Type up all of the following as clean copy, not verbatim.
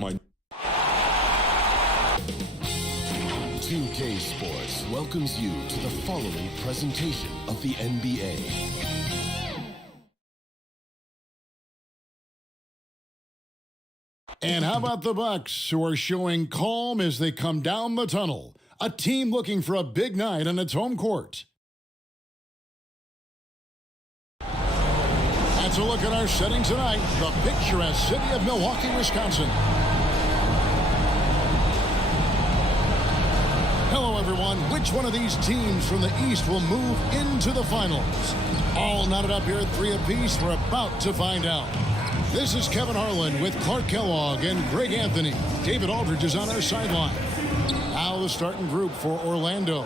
my... 2K Sports welcomes you to the following presentation of the NBA. And how about the Bucks, who are showing calm as they come down the tunnel? A team looking for a big night on its home court. That's a look at our setting tonight. The picturesque city of Milwaukee, Wisconsin. Hello, everyone. Which one of these teams from the East will move into the finals? All knotted up here at 3 apiece. We're about to find out. This is Kevin Harlan with Clark Kellogg and Greg Anthony. David Aldridge is on our sideline. Now the starting group for Orlando.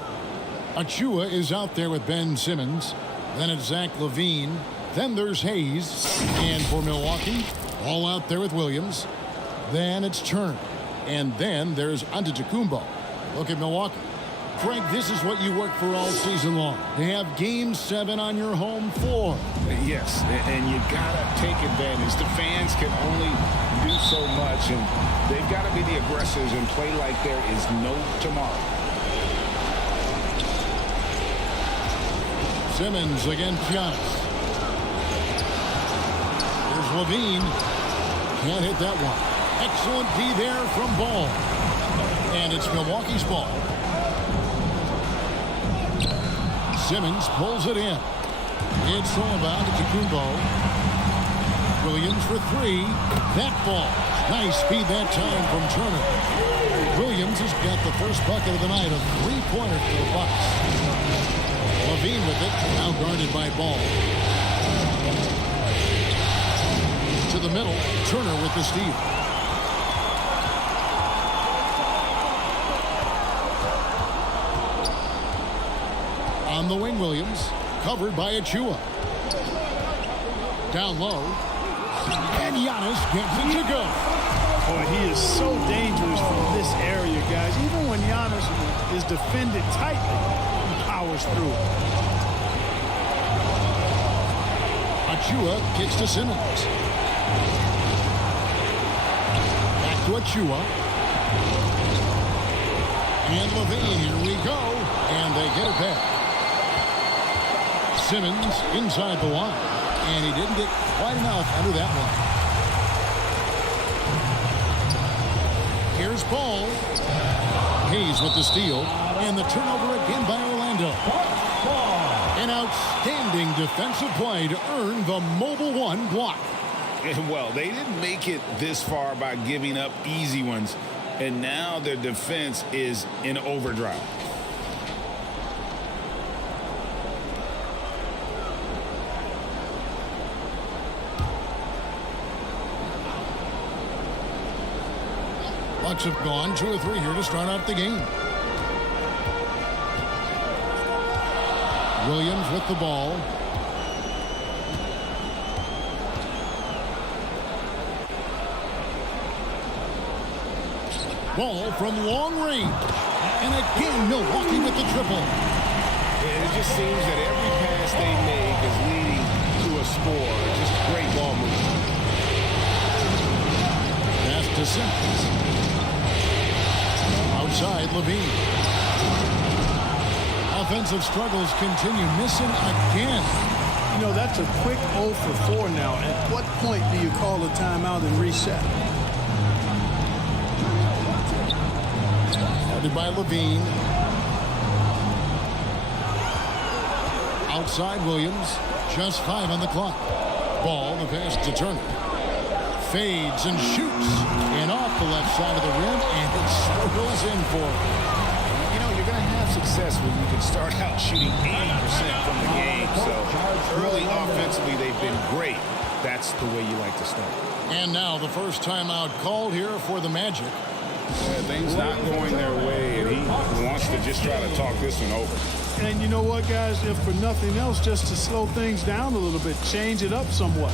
Achua is out there with Ben Simmons. Then it's Zach LaVine. Then there's Hayes. And for Milwaukee, all out there with Williams. Then it's Turner. And then there's Antetokounmpo. Look at Milwaukee. Craig, this is what you work for all season long. They have Game 7 on your home floor. Yes, and you got to take advantage. The fans can only do so much, and they've got to be the aggressors and play like there is no tomorrow. Simmons against Giannis. Here's LaVine. Can't hit that one. Excellent D there from Ball. And it's Milwaukee's ball. Simmons pulls it in. It's all about Antetokounmpo. Williams for 3. That ball. Nice speed that time from Turner. Williams has got the first bucket of the night, a 3-pointer for the Bucks. LaVine with it, now guarded by Ball. To the middle, Turner with the steal. On the wing, Williams, covered by Achua. Down low, and Giannis gets it to go. Boy, he is so dangerous from this area, guys. Even when Giannis is defended tightly, he powers through. Achua kicks to Simmons. Back to Achua. And LaVine, here we go. And they get it back. Simmons inside the line. And he didn't get quite enough under that one. Here's Ball. Hayes with the steal. And the turnover again by Orlando. An outstanding defensive play to earn the Mobile One block. And well, they didn't make it this far by giving up easy ones. And now their defense is in overdrive. Bucks have gone 2 or 3 here to start out the game. Williams with the ball. Ball from long range. And again, Milwaukee with the triple. It just seems that every pass they make is leading to a score. Just great ball movement. Pass to Simmons. Outside, LaVine. Offensive struggles continue. Missing again. You know, that's a quick 0 for 4 now. At what point do you call a timeout and reset? Guarded by LaVine. Outside, Williams. Just 5 on the clock. Ball, the pass to Turner. Fades and shoots. And off the left side of the rim, and it swirls in for him. You know, you're going to have success when you can start out shooting 80% from the game. So early offensively, they've been great. That's the way you like to start. And now the first timeout called here for the Magic. Things not going their way, and he wants to just try to talk this one over. And you know what, guys? If for nothing else, just to slow things down a little bit, change it up somewhat.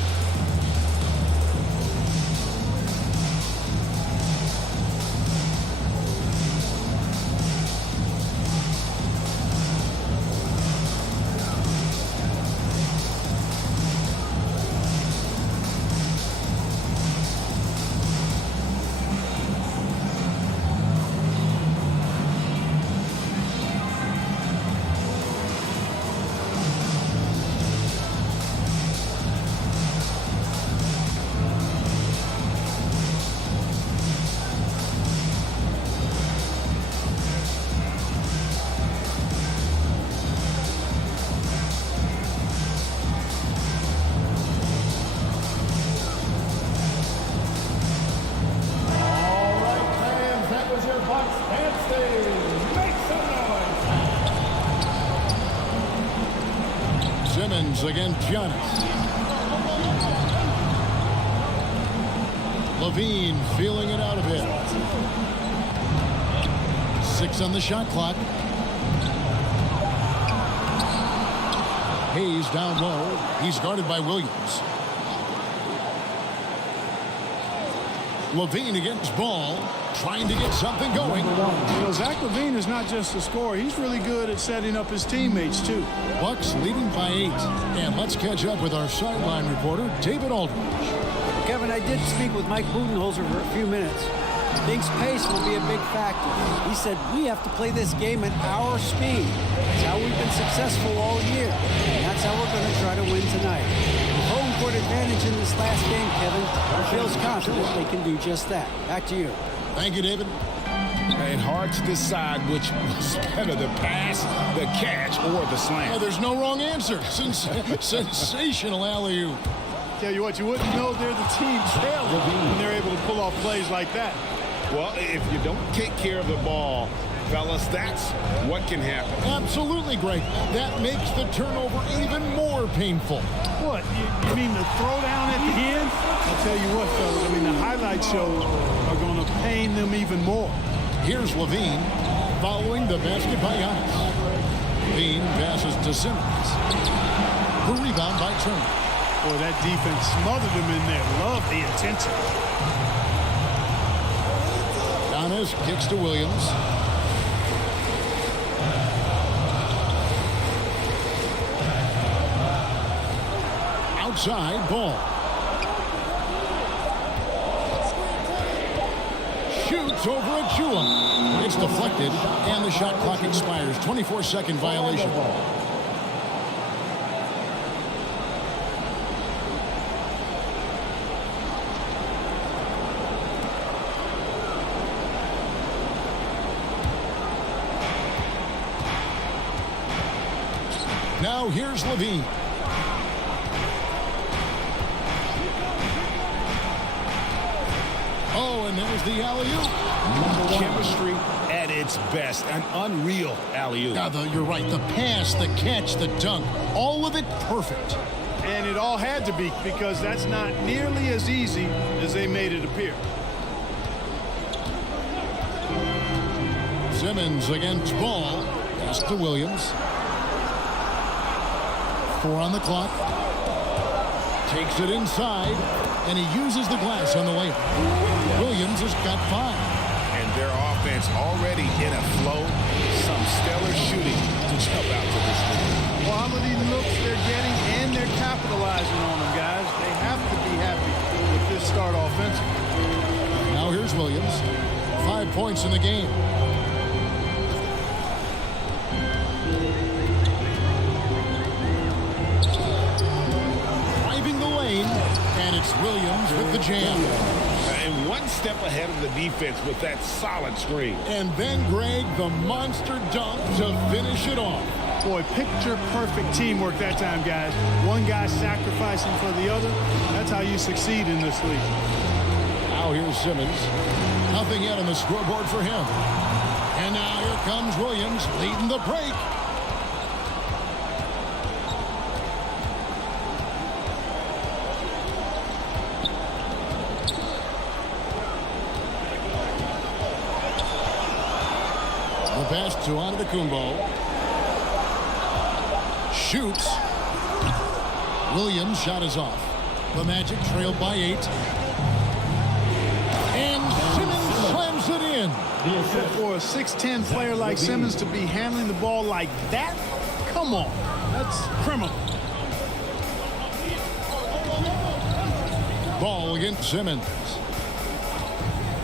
Simmons against Giannis. Levine feeling it out a bit. 6 on the shot clock. Hayes down low. He's guarded by Williams. Levine against Ball, trying to get something going. You know, Zach LaVine is not just a scorer. He's really good at setting up his teammates, too. Bucks leading by 8. And let's catch up with our sideline reporter, David Aldridge. Kevin, I did speak with Mike Budenholzer for a few minutes. Big's pace will be a big factor. He said, we have to play this game at our speed. That's how we've been successful all year. And that's how we're going to try to win tonight. With home court advantage in this last game, Kevin, he feels confident they can do just that. Back to you. Thank you, David. And hard to decide which was better, the pass, the catch, or the slam. Oh, there's no wrong answer. Sensational alley-oop. Tell you what, you wouldn't know they're the team trailing when they're able to pull off plays like that. Well, if you don't take care of the ball, fellas, that's what can happen. Absolutely, Greg. That makes the turnover even more painful. What, you mean the throwdown at the end? I'll tell you what, fellas, I mean, the highlight shows are going to pain them even more. Here's Levine following the basket by Giannis. Levine passes to Simmons. The rebound by Turner. Boy, that defense smothered him in there. Love the intensity. Giannis kicks to Williams. Outside, Ball. Shoots over at Chua. It's deflected, and the shot clock expires. 24-second violation. Now here's Levine. Oh, and there's the alley-oop. Chemistry at its best. An unreal alley-oop. You're right. The pass, the catch, the dunk, all of it perfect. And it all had to be, because that's not nearly as easy as they made it appear. Simmons against Ball. Pass to Williams. 4 on the clock. Takes it inside, and he uses the glass on the layup. Williams has got 5. And their offense already in a flow. Some stellar shooting to jump out to this league. Quality looks they're getting, and they're capitalizing on them, guys. They have to be happy with this start offensively. Now here's Williams. 5 points in the game. And it's Williams with the jam. And one step ahead of the defense with that solid screen. And then, Greg, the monster dunk to finish it off. Boy, picture-perfect teamwork that time, guys. One guy sacrificing for the other. That's how you succeed in this league. Now here's Simmons. Nothing yet on the scoreboard for him. And now here comes Williams leading the break. Pass to Antetokounmpo. Shoots. Williams' shot is off. The Magic trailed by 8. And Simmons slams it in. For a 6'10 player like Simmons to be handling the ball like that, come on. That's criminal. Ball against Simmons.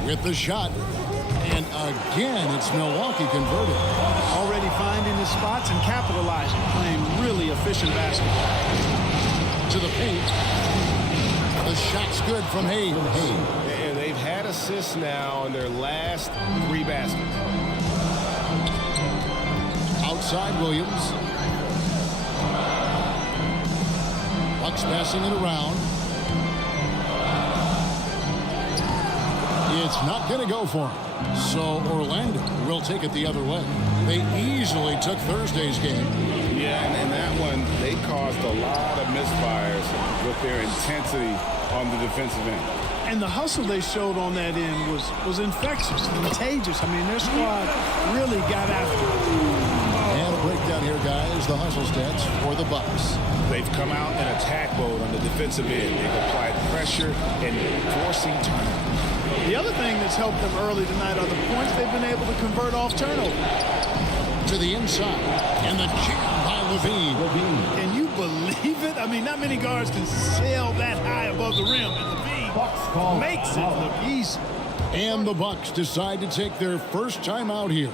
With the shot. And again, it's Milwaukee converted. Already finding his spots and capitalizing, playing really efficient basketball. To the paint. The shot's good from Hayes. And they've had assists now on their last 3 baskets. Outside Williams. Bucks passing it around. It's not going to go for him. So Orlando will take it the other way. They easily took Thursday's game. Yeah, and in that one, they caused a lot of misfires with their intensity on the defensive end. And the hustle they showed on that end was infectious, contagious. I mean, their squad really got after it. And a breakdown here, guys. The hustle stats for the Bucks. They've come out in attack mode on the defensive end. They've applied pressure and forcing turnovers. The other thing that's helped them early tonight are the points they've been able to convert off turnover. To the inside, and the jam by Levine. Can you believe it? I mean, not many guards can sail that high above the rim, and Levine makes it look easy. And the Bucks decide to take their first time out here.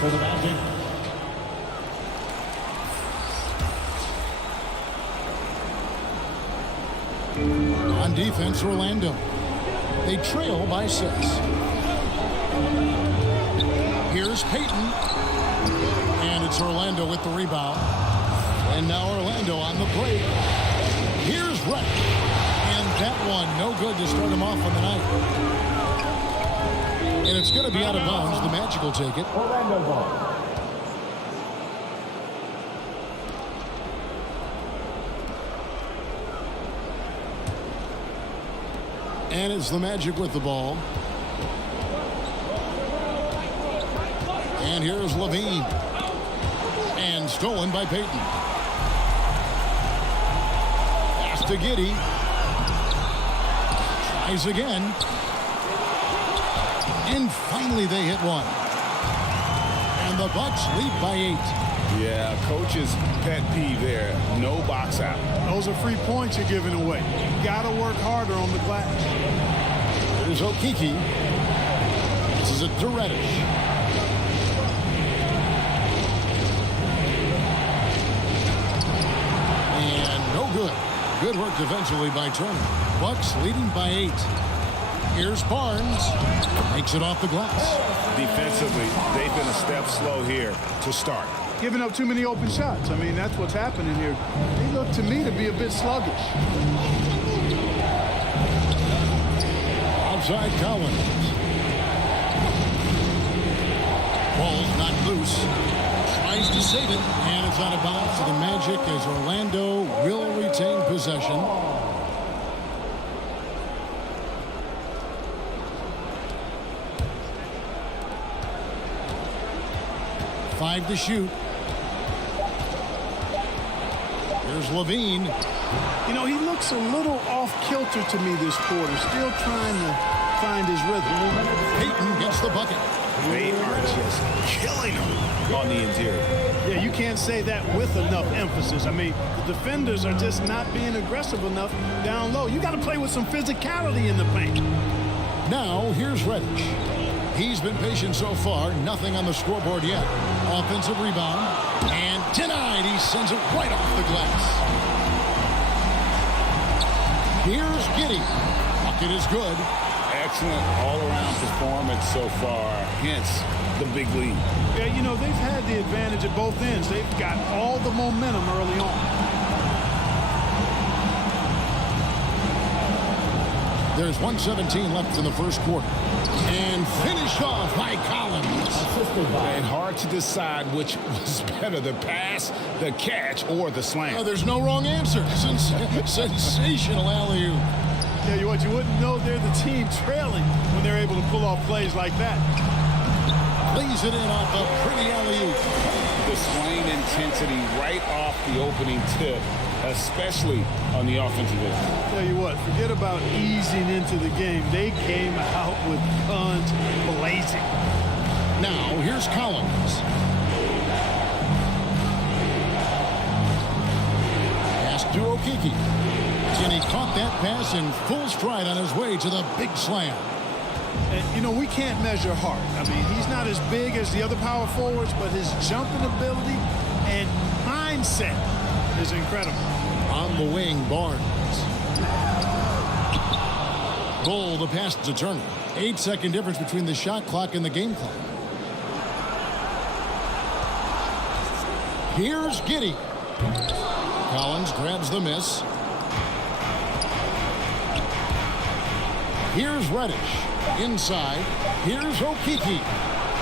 For the Magic. On defense, Orlando. They trail by 6. Here's Payton. And it's Orlando with the rebound. And now Orlando on the break. Here's Redick. And that one, no good to start him off on the night. And it's going to be out of bounds. The Magic will take it. Orlando ball. And it's the Magic with the ball. And here's Levine. And stolen by Payton. Pass to Giddey. Tries again. And finally they hit one. And the Bucks lead by 8. Yeah, coach's pet peeve there. No box out. Those are free points you're giving away. You got to work harder on the glass. There's Okeke. This is it to Reddish. And no good. Good work defensively by Turner. Bucks leading by 8. Here's Barnes. Makes it off the glass. Defensively, they've been a step slow here to start. Giving up too many open shots. I mean, that's what's happening here. They look to me to be a bit sluggish. Outside Collins. Ball's not loose. Tries to save it. And it's out of bounds to the Magic as Orlando will retain possession. Five to shoot. Here's Levine. You know, he looks a little off-kilter to me this quarter. Still trying to find his rhythm. Payton gets the bucket. They are just killing him on the interior. Yeah, you can't say that with enough emphasis. I mean, the defenders are just not being aggressive enough down low. You got to play with some physicality in the paint. Now, here's Reddish. He's been patient so far. Nothing on the scoreboard yet. Offensive rebound. And denied. He sends it right off the glass. Here's Giddey. Bucket is good. Excellent all-around performance so far. Hence, the big lead. Yeah, you know, they've had the advantage at both ends. They've got all the momentum early on. There's 1:17 left in the first quarter. And finished off by Collins. And hard to decide which was better, the pass, the catch, or the slam. There's no wrong answer. Sensational alley-oop. Yeah, you wouldn't know they're the team trailing when they're able to pull off plays like that. Lays it in off a pretty alley-oop. The displaying intensity right off the opening tip, especially on the offensive end. Tell you what, forget about easing into the game. They came out with guns blazing. Now, here's Collins. Pass to Okeke. And he caught that pass in full stride on his way to the big slam. And, you know, we can't measure Hart. I mean, he's not as big as the other power forwards, but his jumping ability and mindset is incredible. On the wing, Barnes. Bull, the pass to Turner. 8-second difference between the shot clock and the game clock. Here's Giddey. Collins grabs the miss. Here's Reddish. Inside. Here's Okeke.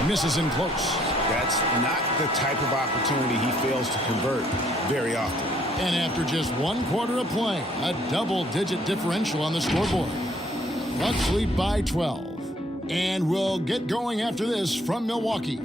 Misses in close. That's not the type of opportunity he fails to convert very often. And after just 1 quarter of play, a double-digit differential on the scoreboard. Bucks lead by 12. And we'll get going after this from Milwaukee.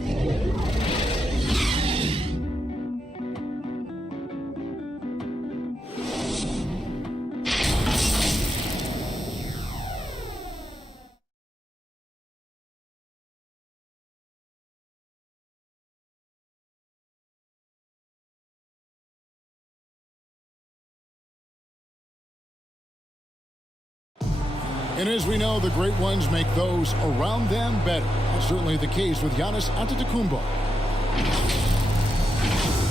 And as we know, the great ones make those around them better. That's certainly the case with Giannis Antetokounmpo.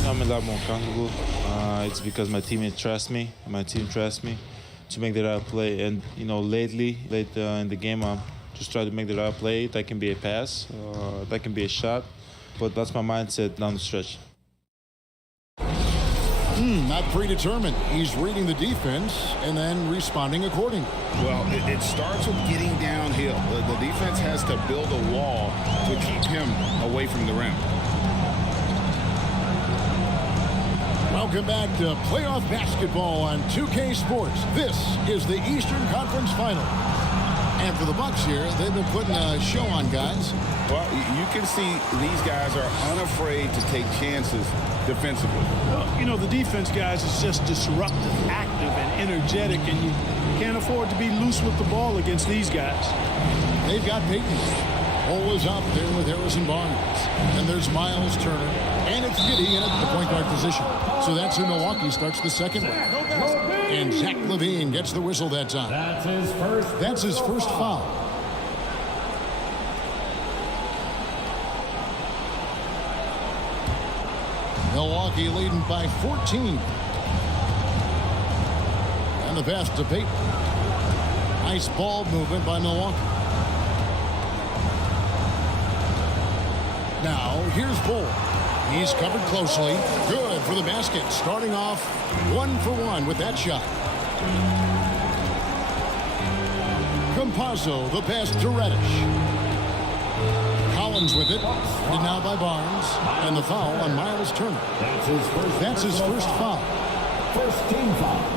I'm a lot more comfortable. It's because my teammates trust me. My team trusts me to make the right play. And, you know, late in the game, I'm just trying to make the right play. That can be a pass. That can be a shot. But that's my mindset down the stretch. Not predetermined. He's reading the defense and then responding accordingly. Well, it starts with getting downhill. The defense has to build a wall to keep him away from the rim. Welcome back to playoff basketball on 2K Sports. This is the Eastern Conference Final. And for the Bucks here, they've been putting a show on, guys. Well, you can see these guys are unafraid to take chances defensively. Well, you know, the defense, guys, is just disruptive, active, and energetic, and you can't afford to be loose with the ball against these guys. They've got Peyton. Cole is out there with Harrison Barnes. And there's Miles Turner. And it's Giddey in at the point guard position. So that's who Milwaukee starts the second with. And Zach LaVine gets the whistle that time. That's his first foul. Milwaukee leading by 14. And the pass to Peyton. Nice ball movement by Milwaukee. Now, here's Bull. He's covered closely. Good for the basket. Starting off 1 for 1 with that shot. Campazzo, the pass to Reddish. Collins with it. And now by Barnes. And the foul on Miles Turner. That's his first foul. First team foul.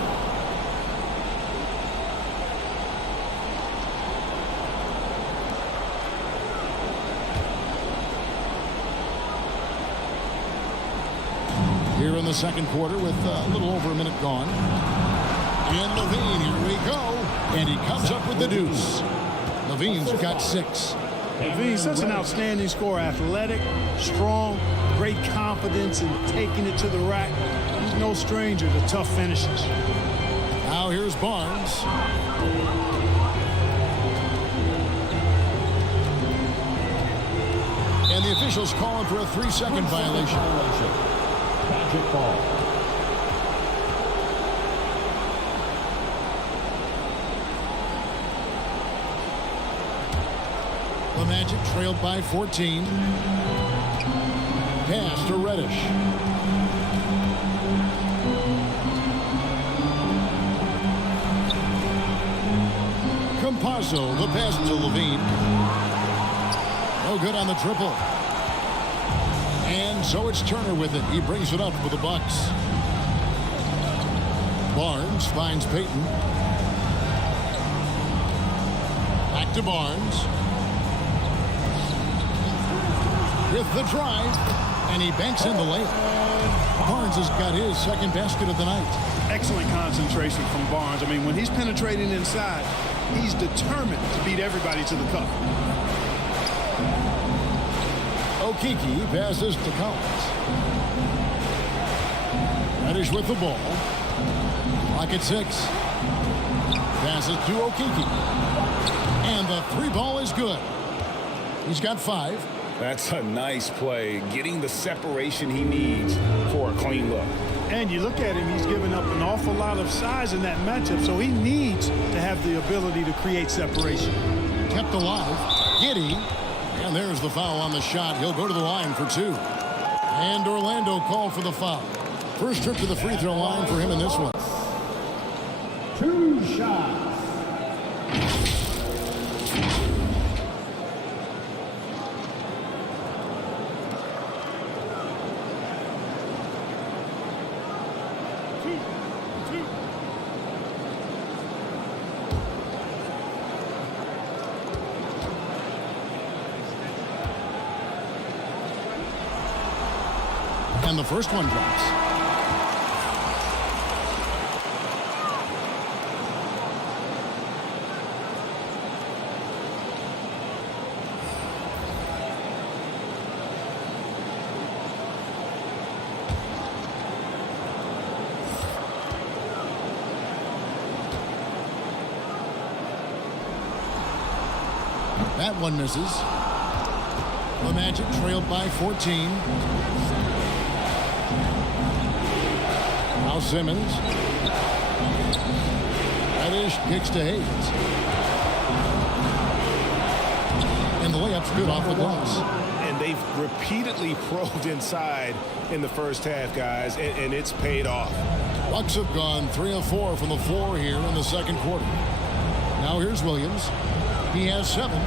Here in the second quarter with a little over a minute gone. And LaVine, here we go. And he comes up with the deuce. LaVine's got 6. LaVine's such an outstanding scorer, athletic, strong, great confidence in taking it to the rack. He's no stranger to tough finishes. Now here's Barnes. And the officials calling for a 3-second violation. Magic ball. The Magic trailed by 14. Pass to Reddish. Campazzo, the pass to LaVine. No good on the triple. And so it's Turner with it. He brings it up for the Bucks. Barnes finds Peyton. Back to Barnes. With the drive. And he banks in the layup. Barnes has got his second basket of the night. Excellent concentration from Barnes. I mean, when he's penetrating inside, he's determined to beat everybody to the cup. Okeke passes to Collins. Reddish with the ball. Clock at 6. Passes to Okeke. And the three ball is good. He's got 5. That's a nice play, getting the separation he needs for a clean look. And you look at him, he's given up an awful lot of size in that matchup, so he needs to have the ability to create separation. Kept alive. Giddey. And there's the foul on the shot. He'll go to the line for 2. And Orlando called for the foul. First trip to the free throw line for him in this one. 2 shots. And the first one drops. That one misses. The Magic trailed by 14. Now Simmons. Reddish kicks to Hayes. And the layup's good off the glass. And they've repeatedly probed inside in the first half, guys, and it's paid off. Bucks have gone 3 of 4 from the floor here in the second quarter. Now here's Williams. He has 7.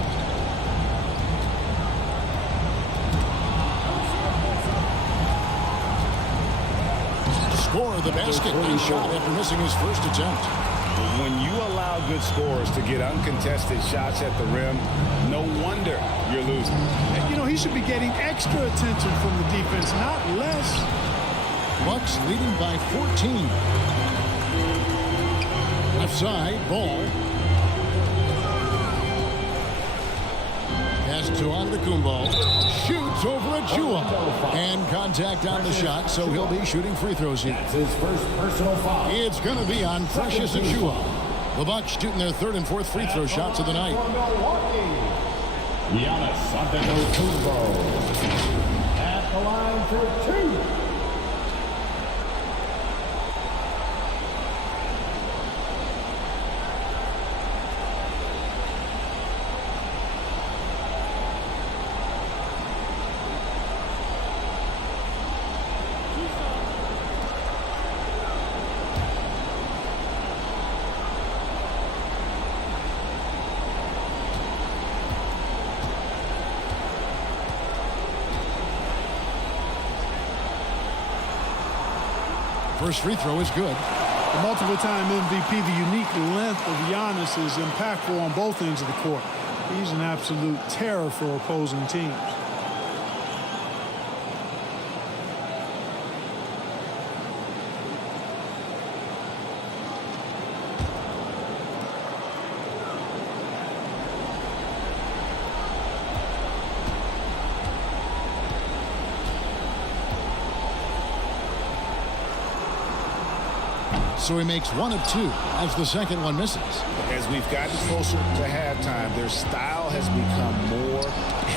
Score the basket. Nice shot after missing his first attempt. When you allow good scorers to get uncontested shots at the rim, no wonder you're losing. And, you know, he should be getting extra attention from the defense, not less. Bucks leading by 14. Left side, Ball. Pass to Antetokounmpo. Shoots over Achua. And contact on the shot, so he'll be shooting free throws here. That's his first personal foul. It's going to be on Precious Achua. The Bucks shooting their third and fourth free throw shots of the night. Giannis Antetokounmpo at the line for 2. First free throw is good. The multiple-time MVP, the unique length of Giannis is impactful on both ends of the court. He's an absolute terror for opposing teams. So he makes 1 of 2 as the second one misses. As we've gotten closer to halftime, their style has become more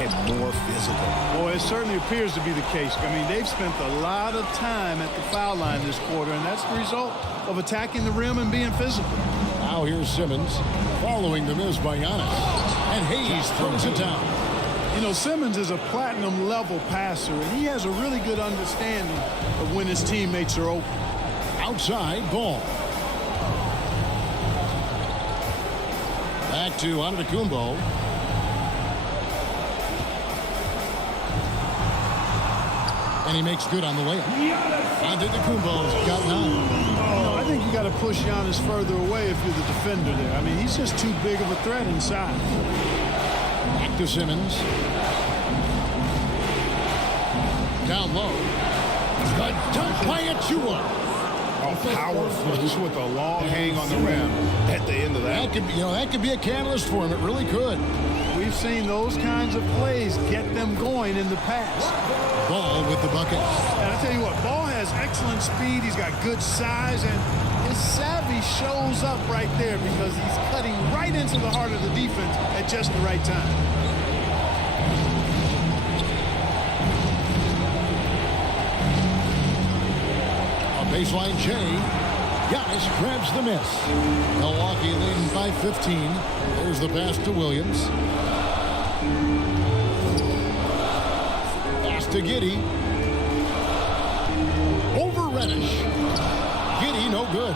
and more physical. Boy, it certainly appears to be the case. I mean, they've spent a lot of time at the foul line this quarter, and that's the result of attacking the rim and being physical. Now here's Simmons following the miss by Giannis. And Hayes throws it down. You know, Simmons is a platinum-level passer, and he has a really good understanding of when his teammates are open. Outside, Ball. Back to Antetokounmpo. And he makes good on the layup. Antetokounmpo's got 9. I think you got to push Giannis further away if you're the defender there. I mean, he's just too big of a threat inside. Back to Simmons. Down low. Good dunk by Achua. Oh, power flush with a long hang on the rim at the end of that. That could be a catalyst for him. It really could. We've seen those kinds of plays get them going in the past. Ball with the bucket. And I tell you what, Ball has excellent speed. He's got good size, and his savvy shows up right there because he's cutting right into the heart of the defense at just the right time. On baseline J, Giannis grabs the miss. Milwaukee leading by 15. There's the pass to Williams. Pass to Giddey. Over Reddish. Giddey, no good.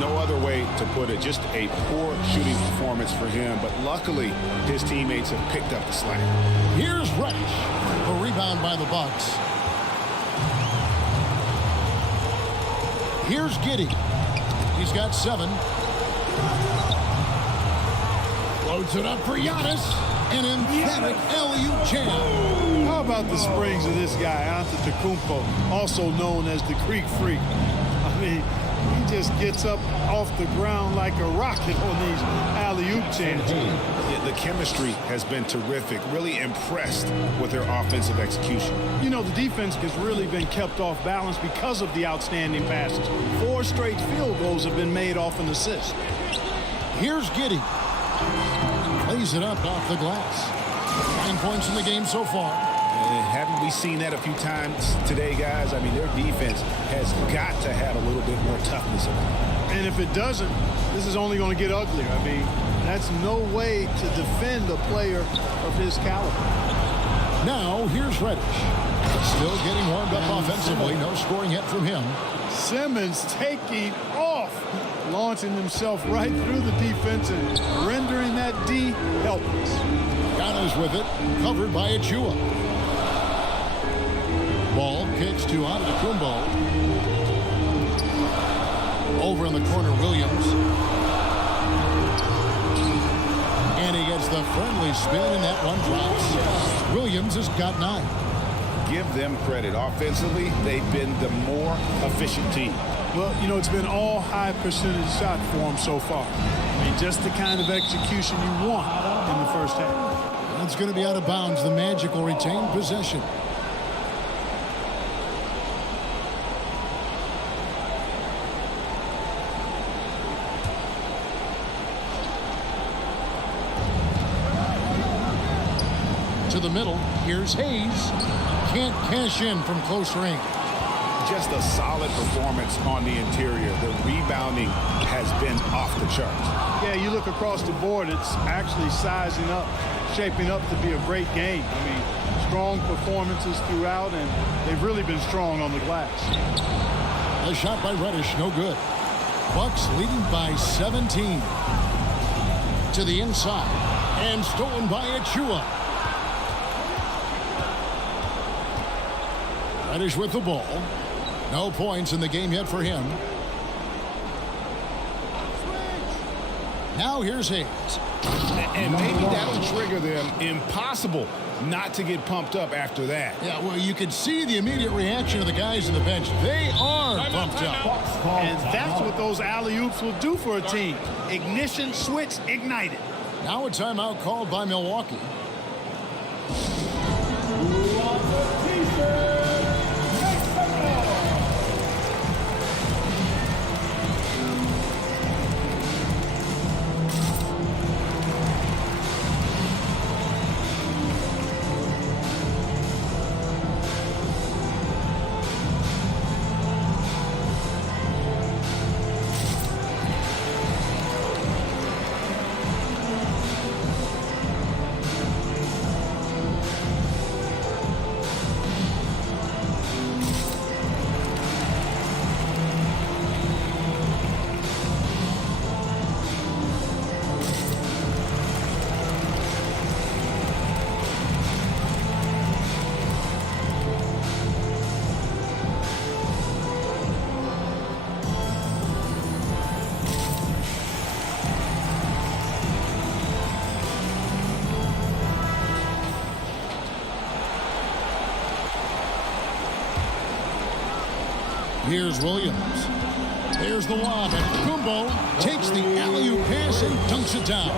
No other way to put it. Just a poor shooting performance for him. But luckily, his teammates have picked up the slack. Here's Reddish. A rebound by the Bucks. Here's Giddey. He's got 7. Loads it up for Giannis. An emphatic alley-oop jam. How about the springs of this guy, Antetokounmpo, also known as the Greek Freak? I mean, he just gets up off the ground like a rocket on these alley-oop jams. The chemistry has been terrific. Really impressed with their offensive execution. You know, the defense has really been kept off balance because of the outstanding passes. 4 straight field goals have been made off an assist. Here's Giddey. Plays it up off the glass. 9 points in the game so far. Haven't we seen that a few times today, guys? I mean, their defense has got to have a little bit more toughness about it. And if it doesn't, this is only going to get uglier. I mean, that's no way to defend a player of his caliber. Now, here's Reddish. Still getting warmed up offensively. No scoring yet from him. Simmons taking off, launching himself right through the defense and rendering that D helpless. Giannis with it, covered by Achua. Ball kicks to Antetokounmpo. Over in the corner, Williams. And he gets the friendly spin, and that one drops. Williams has got 9. Give them credit. Offensively, they've been the more efficient team. Well, you know, it's been all high percentage shot for them so far. I mean, just the kind of execution you want in the first half. It's going to be out of bounds. The Magic will retain possession. To the middle. Here's Hayes. Can't cash in from close range. Just a solid performance on the interior. The rebounding has been off the charts. Yeah, you look across the board, it's actually sizing up, shaping up to be a great game. I mean, strong performances throughout, and they've really been strong on the glass. A shot by Reddish, no good. Bucks leading by 17. To the inside, and stolen by Achua. Reddish with the ball. No points in the game yet for him. Now here's Hayes. And maybe that'll trigger them. Impossible not to get pumped up after that. Yeah, well, you can see the immediate reaction of the guys on the bench. They are pumped up. And that's what those alley-oops will do for a team. Ignition switch ignited. Now a timeout called by Milwaukee. Here's Williams. There's the lob, and Kumbo takes the alley-oop pass and dunks it down.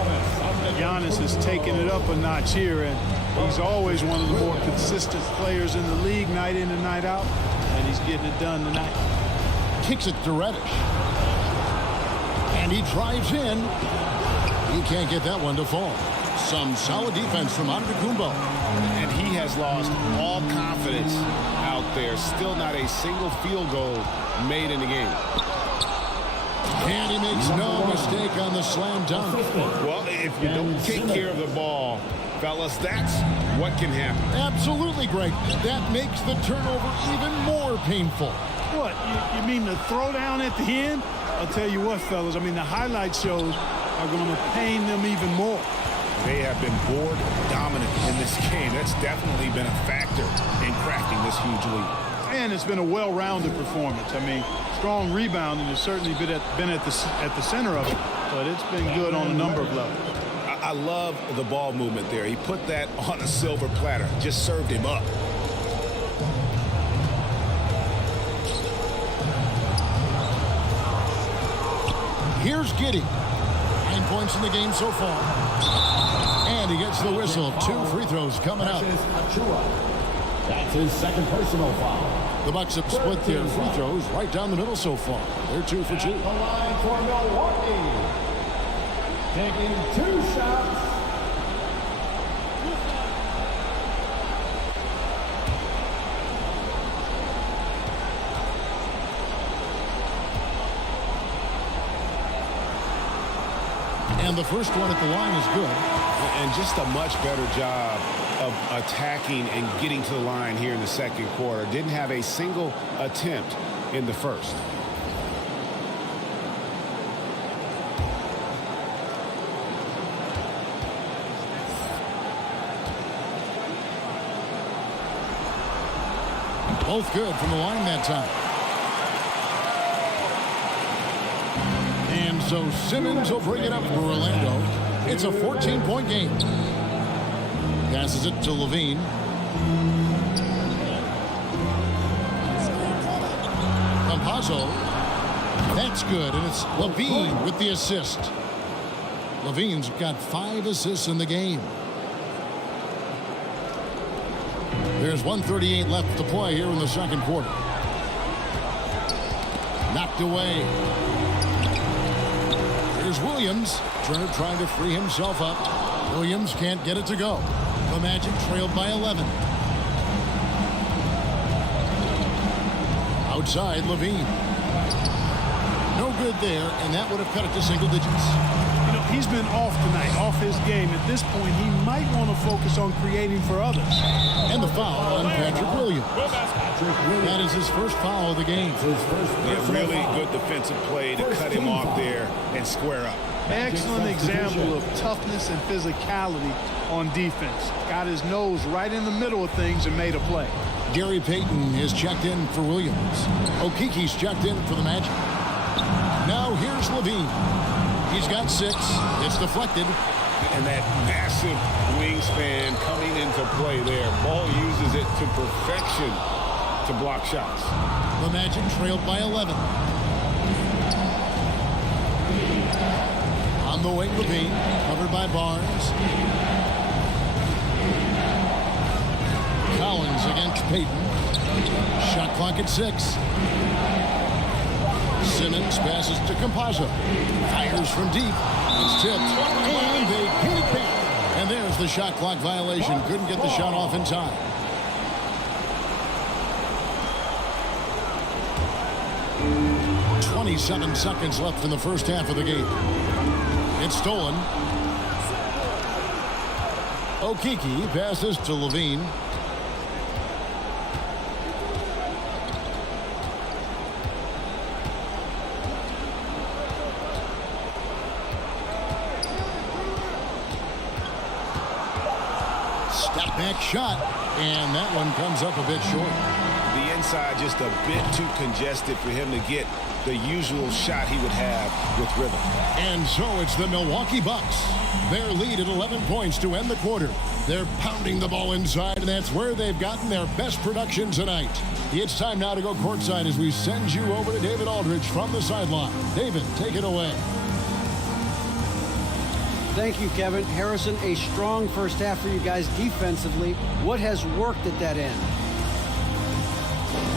Giannis is taking it up a notch here, and he's always one of the more consistent players in the league night in and night out, and he's getting it done tonight. Kicks it to Reddish. And he drives in. He can't get that one to fall. Some solid defense from Antetokounmpo. And he has lost all confidence out there. Still not a single field goal made in the game. And he makes no mistake on the slam dunk. Well, if you don't take care of the ball, fellas, that's what can happen. Absolutely, Greg. That makes the turnover even more painful. What, you mean the throwdown at the end? I'll tell you what, fellas, I mean, the highlight shows are going to pain them even more. They have been board dominant in this game. That's definitely been a factor in cracking this huge lead. And it's been a well-rounded performance. I mean, strong rebounding has certainly been at the center of it, but it's been good on a number of levels. I love the ball movement there. He put that on a silver platter, just served him up. Here's Giddey. 9 points in the game so far. And he gets the whistle. 2 free throws coming up. That's his second personal foul. The Bucks have split their free throws right down the middle so far. They're 2 for 2. The line for Milwaukee. Taking 2 shots. And the first one at the line is good. And just a much better job of attacking and getting to the line here in the second quarter. Didn't have a single attempt in the first. Both good from the line that time. And so Simmons will bring it up for Orlando. It's a 14-point game. Passes it to Levine. Campazzo. That's good, and it's Levine with the assist. Levine's got 5 assists in the game. There's 1:38 left to play here in the second quarter. Knocked away. Here's Williams. Turner trying to free himself up. Williams can't get it to go. The Magic trailed by 11. Outside, Levine. No good there, and that would have cut it to single digits. You know, he's been off tonight, off his game. At this point, he might want to focus on creating for others. And the foul on Patrick Williams. That is his first foul of the game. A really good defensive play to cut him off there and square up. Excellent example of toughness and physicality on defense. Got his nose right in the middle of things and made a play. Gary Payton is checked in for Williams. Okiki's checked in for the Magic. Now here's Levine. He's got 6. It's deflected. And that massive wingspan coming into play there. Ball uses it to perfection to block shots. The Magic trailed by 11. On the wing, Levine, covered by Barnes. Collins against Payton. Shot clock at 6. Simmons passes to Campazzo. Fires from deep. It's tipped. And they hit it back. And there's the shot clock violation. Couldn't get the shot off in time. .27 seconds left in the first half of the game. It's stolen. Okiki passes to Levine. Step back shot, and that one comes up a bit short. The inside just a bit too congested for him to get the usual shot he would have with rhythm. And so it's the Milwaukee Bucks Their lead at 11 points to end the quarter. They're pounding the ball inside, and that's where they've gotten their best production tonight. It's time now to go courtside as we send you over to David Aldridge from the sideline. David, take it away. Thank you, Kevin. Harrison, a strong first half for you guys defensively. What has worked at that end?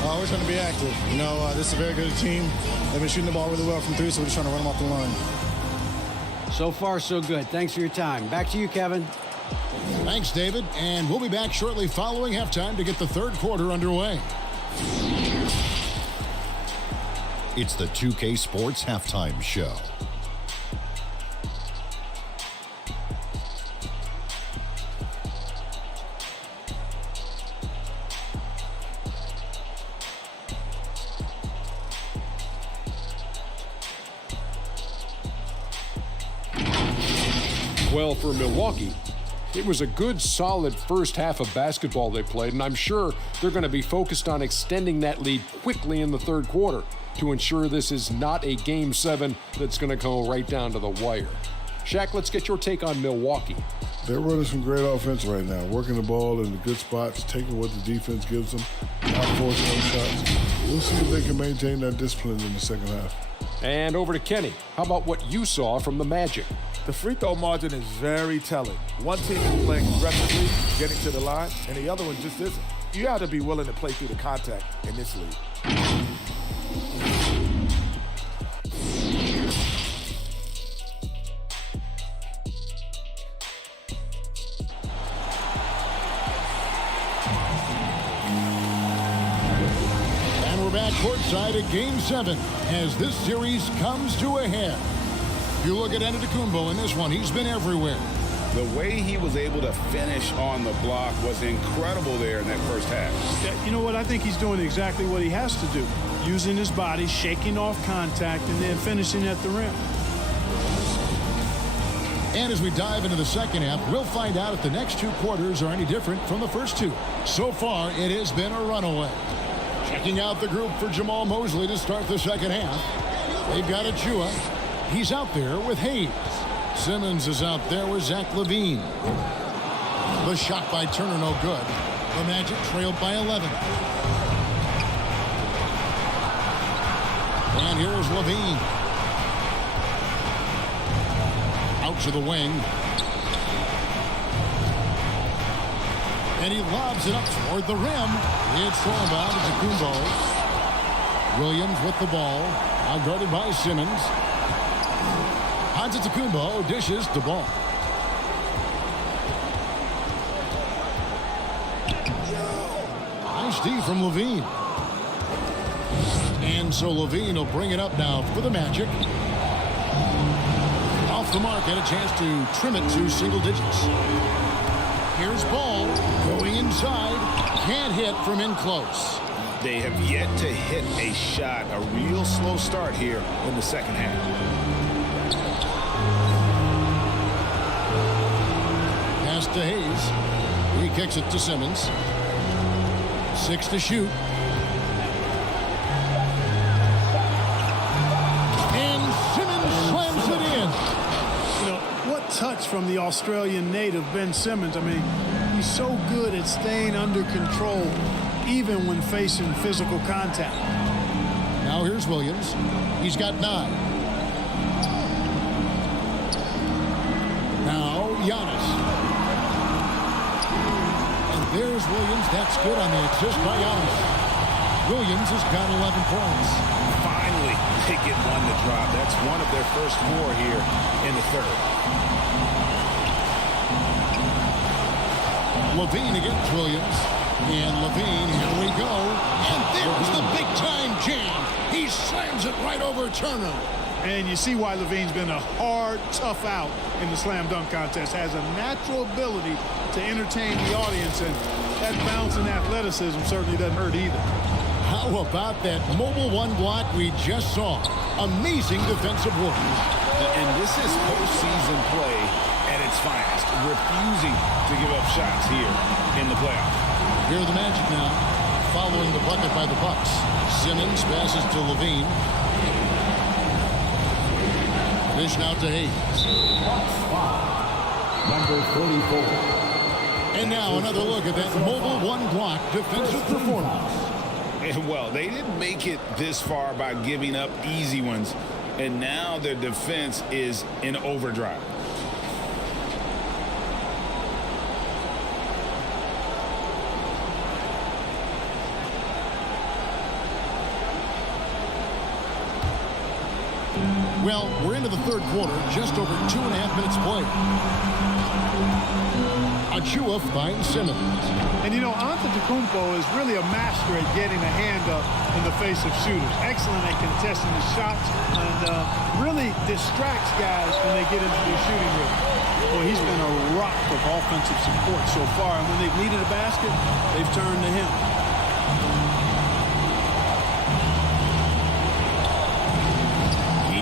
We're trying to be active. You know, this is a very good team. They've been shooting the ball really well from three, so we're just trying to run them off the line. So far, so good. Thanks for your time. Back to you, Kevin. Thanks, David. And we'll be back shortly following halftime to get the third quarter underway. It's the 2K Sports Halftime Show. Well, for Milwaukee, it was a good, solid first half of basketball they played, and I'm sure they're going to be focused on extending that lead quickly in the third quarter to ensure this is not a Game 7 that's going to go right down to the wire. Shaq, let's get your take on Milwaukee. They're running some great offense right now, working the ball in the good spots, taking what the defense gives them, not forcing those shots. We'll see if they can maintain that discipline in the second half. And over to Kenny. How about what you saw from the Magic? The free throw margin is very telling. One team is playing aggressively, getting to the line, and the other one just isn't. You got to be willing to play through the contact in this league. And we're back courtside at Game 7 as this series comes to a head. You look at Antetokounmpo in this one, he's been everywhere. The way he was able to finish on the block was incredible there in that first half. Yeah, you know what? I think he's doing exactly what he has to do. Using his body, shaking off contact, and then finishing at the rim. And as we dive into the second half, we'll find out if the next two quarters are any different from the first two. So far, it has been a runaway. Checking out the group for Jamal Mosley to start the second half. They've got Achua. He's out there with Hayes. Simmons is out there with Zach LaVine. The shot by Turner no good. The Magic trailed by 11. And here's LaVine. Out to the wing. And he lobs it up toward the rim. It's thrown by Antetokounmpo. Williams with the ball. Now guarded by Simmons. Antetokounmpo dishes the ball. Nice D from LaVine. And so LaVine will bring it up now for the Magic. Off the mark, and a chance to trim it to single digits. Here's Ball going inside. Can't hit from in close. They have yet to hit a shot, a real slow start here in the second half. Pass to Hayes. He kicks it to Simmons. 6 to shoot. And Simmons slams it in. You know, what touch from the Australian native, Ben Simmons. I mean, he's so good at staying under control, even when facing physical contact. Now here's Williams. He's got 9. Now Giannis. And there's Williams. That's good on the assist by Giannis. Williams has got 11 points. Finally, they get one to drop. That's one of their first 4 here in the third. LaVine against Williams. And LaVine, here we go. And there's the big-time jam. He slams it right over Turner. And you see why LaVine's been a hard, tough out in the slam dunk contest. Has a natural ability to entertain the audience, and that bounce and athleticism certainly doesn't hurt either. How about that mobile one block we just saw? Amazing defensive work. And this is postseason play at its finest, refusing to give up shots here in the playoffs. Here are the Magic now, following the bucket by the Bucks. Simmons passes to LaVine. Dish out to Hayes. number 44. And now another look at that mobile one-block defensive performance. And well, they didn't make it this far by giving up easy ones. And now their defense is in overdrive. Well, we're into the third quarter, just over 2.5 minutes played. Achua finds Simmons. And you know, Antetokounmpo is really a master at getting a hand up in the face of shooters. Excellent at contesting the shots and really distracts guys when they get into their shooting rhythm. Boy, he's been a rock of offensive support so far, and when they've needed a basket, they've turned to him.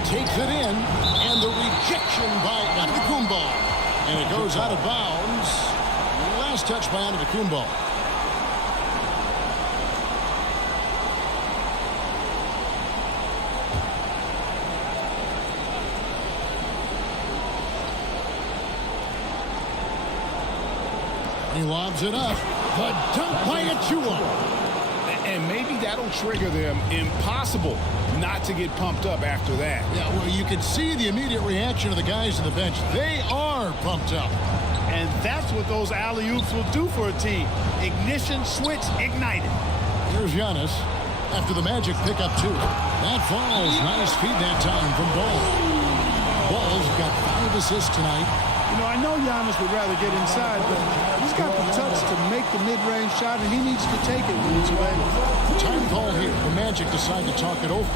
Takes it in, and the rejection by Antetokounmpo. And it goes out of bounds. Last touch by Antetokounmpo. He lobs it up. The dunk by Achua. And maybe that'll trigger them. Impossible not to get pumped up after that. Yeah, well, you can see the immediate reaction of the guys on the bench. They are pumped up. And that's what those alley-oops will do for a team. Ignition switch ignited. Here's Giannis after the Magic pick up 2. That falls. Nice feed that time from Ball. Ball's got 5 assists tonight. You know, I know Giannis would rather get inside, but he's got the touch to make the mid-range shot, and he needs to take it when it's available. Time call here. The Magic decide to talk it over.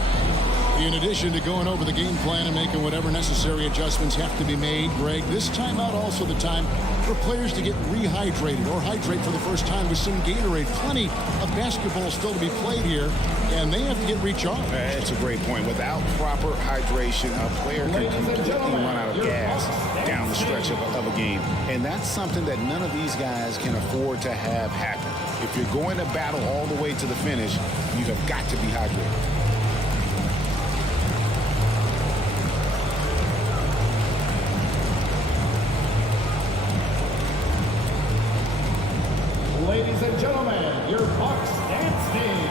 In addition to going over the game plan and making whatever necessary adjustments have to be made, Greg, this timeout also the time for players to get rehydrated or hydrate for the first time with some Gatorade. Plenty of basketball still to be played here, and they have to get recharged. That's a great point. Without proper hydration, a player can completely run out of gas down the stretch of a game. And that's something that none of these guys can afford to have happen. If you're going to battle all the way to the finish, you have got to be hydrated. Ladies and gentlemen, your Bucks dance team.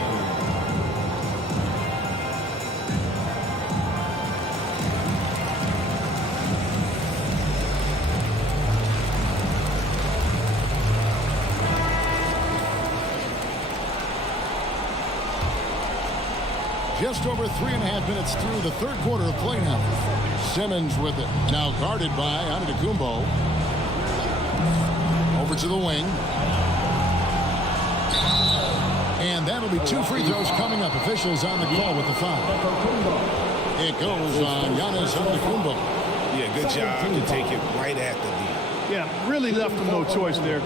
Just over 3.5 minutes through the third quarter of play now. Simmons with it. Now guarded by Antetokounmpo. Over to the wing. And that'll be 2 free throws coming up. Officials on the call with the foul. It goes on Giannis Antetokounmpo. Yeah, good job to take it right at the D. Yeah, really left him no choice there.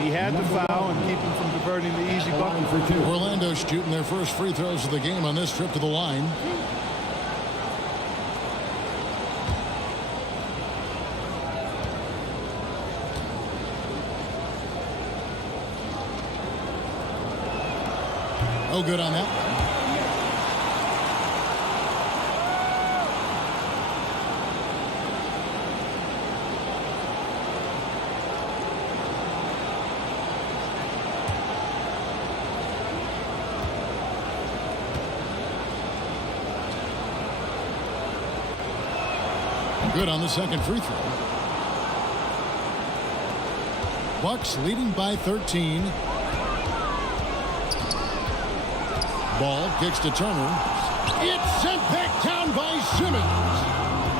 He had the foul and keep him from converting the easy bucket. Orlando shooting their first free throws of the game on this trip to the line. No good on that. Good on the second free throw. Bucks leading by 13. Ball kicks to Turner. It's sent back down by Simmons.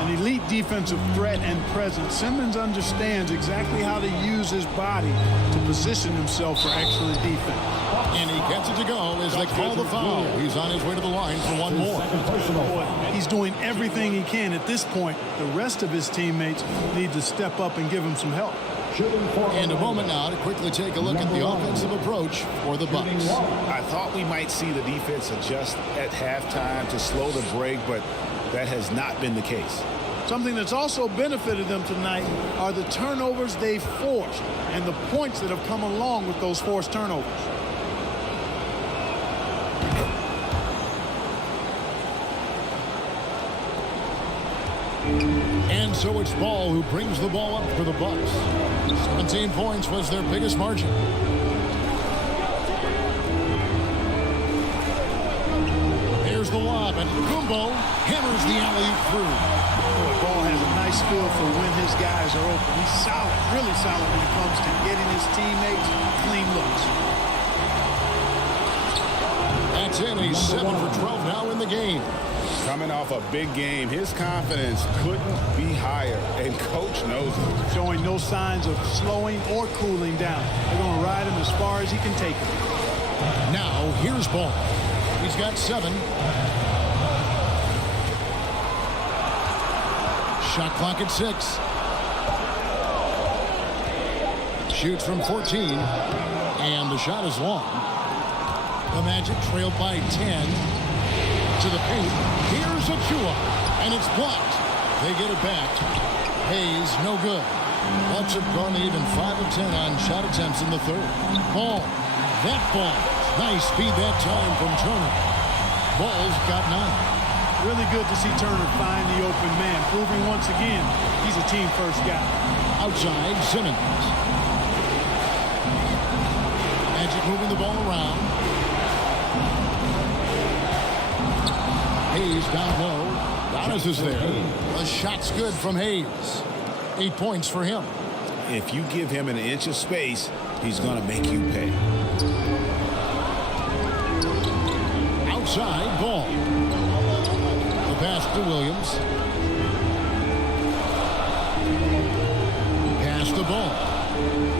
An elite defensive threat and presence. Simmons understands exactly how to use his body to position himself for excellent defense. And he gets it to go as they call the foul. He's on his way to the line for one more. He's doing everything he can at this point. The rest of his teammates need to step up and give him some help. And a moment now to quickly take a look at the offensive approach for the Bucks. I thought we might see the defense adjust at halftime to slow the break, but that has not been the case. Something that's also benefited them tonight are the turnovers they've forced and the points that have come along with those forced turnovers. And so it's Ball who brings the ball up for the Bucks. 17 points was their biggest margin. Here's the lob, and Kumbo hammers the alley-oop through. Boy, Ball has a nice feel for when his guys are open. He's solid, really solid when it comes to getting his teammates clean looks. That's in. He's 7 for 12 now in the game. Coming off a big game, his confidence couldn't be higher, and Coach knows it. Showing no signs of slowing or cooling down. They're going to ride him as far as he can take him. Now, here's Ball. He's got 7. Shot clock at 6. Shoots from 14, and the shot is long. The Magic trail by 10. To the paint. Here's Achua, and it's blocked. They get it back. Hayes, no good. Bucks have gone even 5 of 10 on shot attempts in the third. Ball. That ball. Nice speed that time from Turner. Ball's got 9. Really good to see Turner find the open man, proving once again he's a team-first guy. Outside, Simmons. Magic moving the ball around. Hayes down low. Giannis is there. The shot's good from Hayes. 8 points for him. If you give him an inch of space, he's going to make you pay. Outside, Ball. The pass to Williams. Pass the Ball.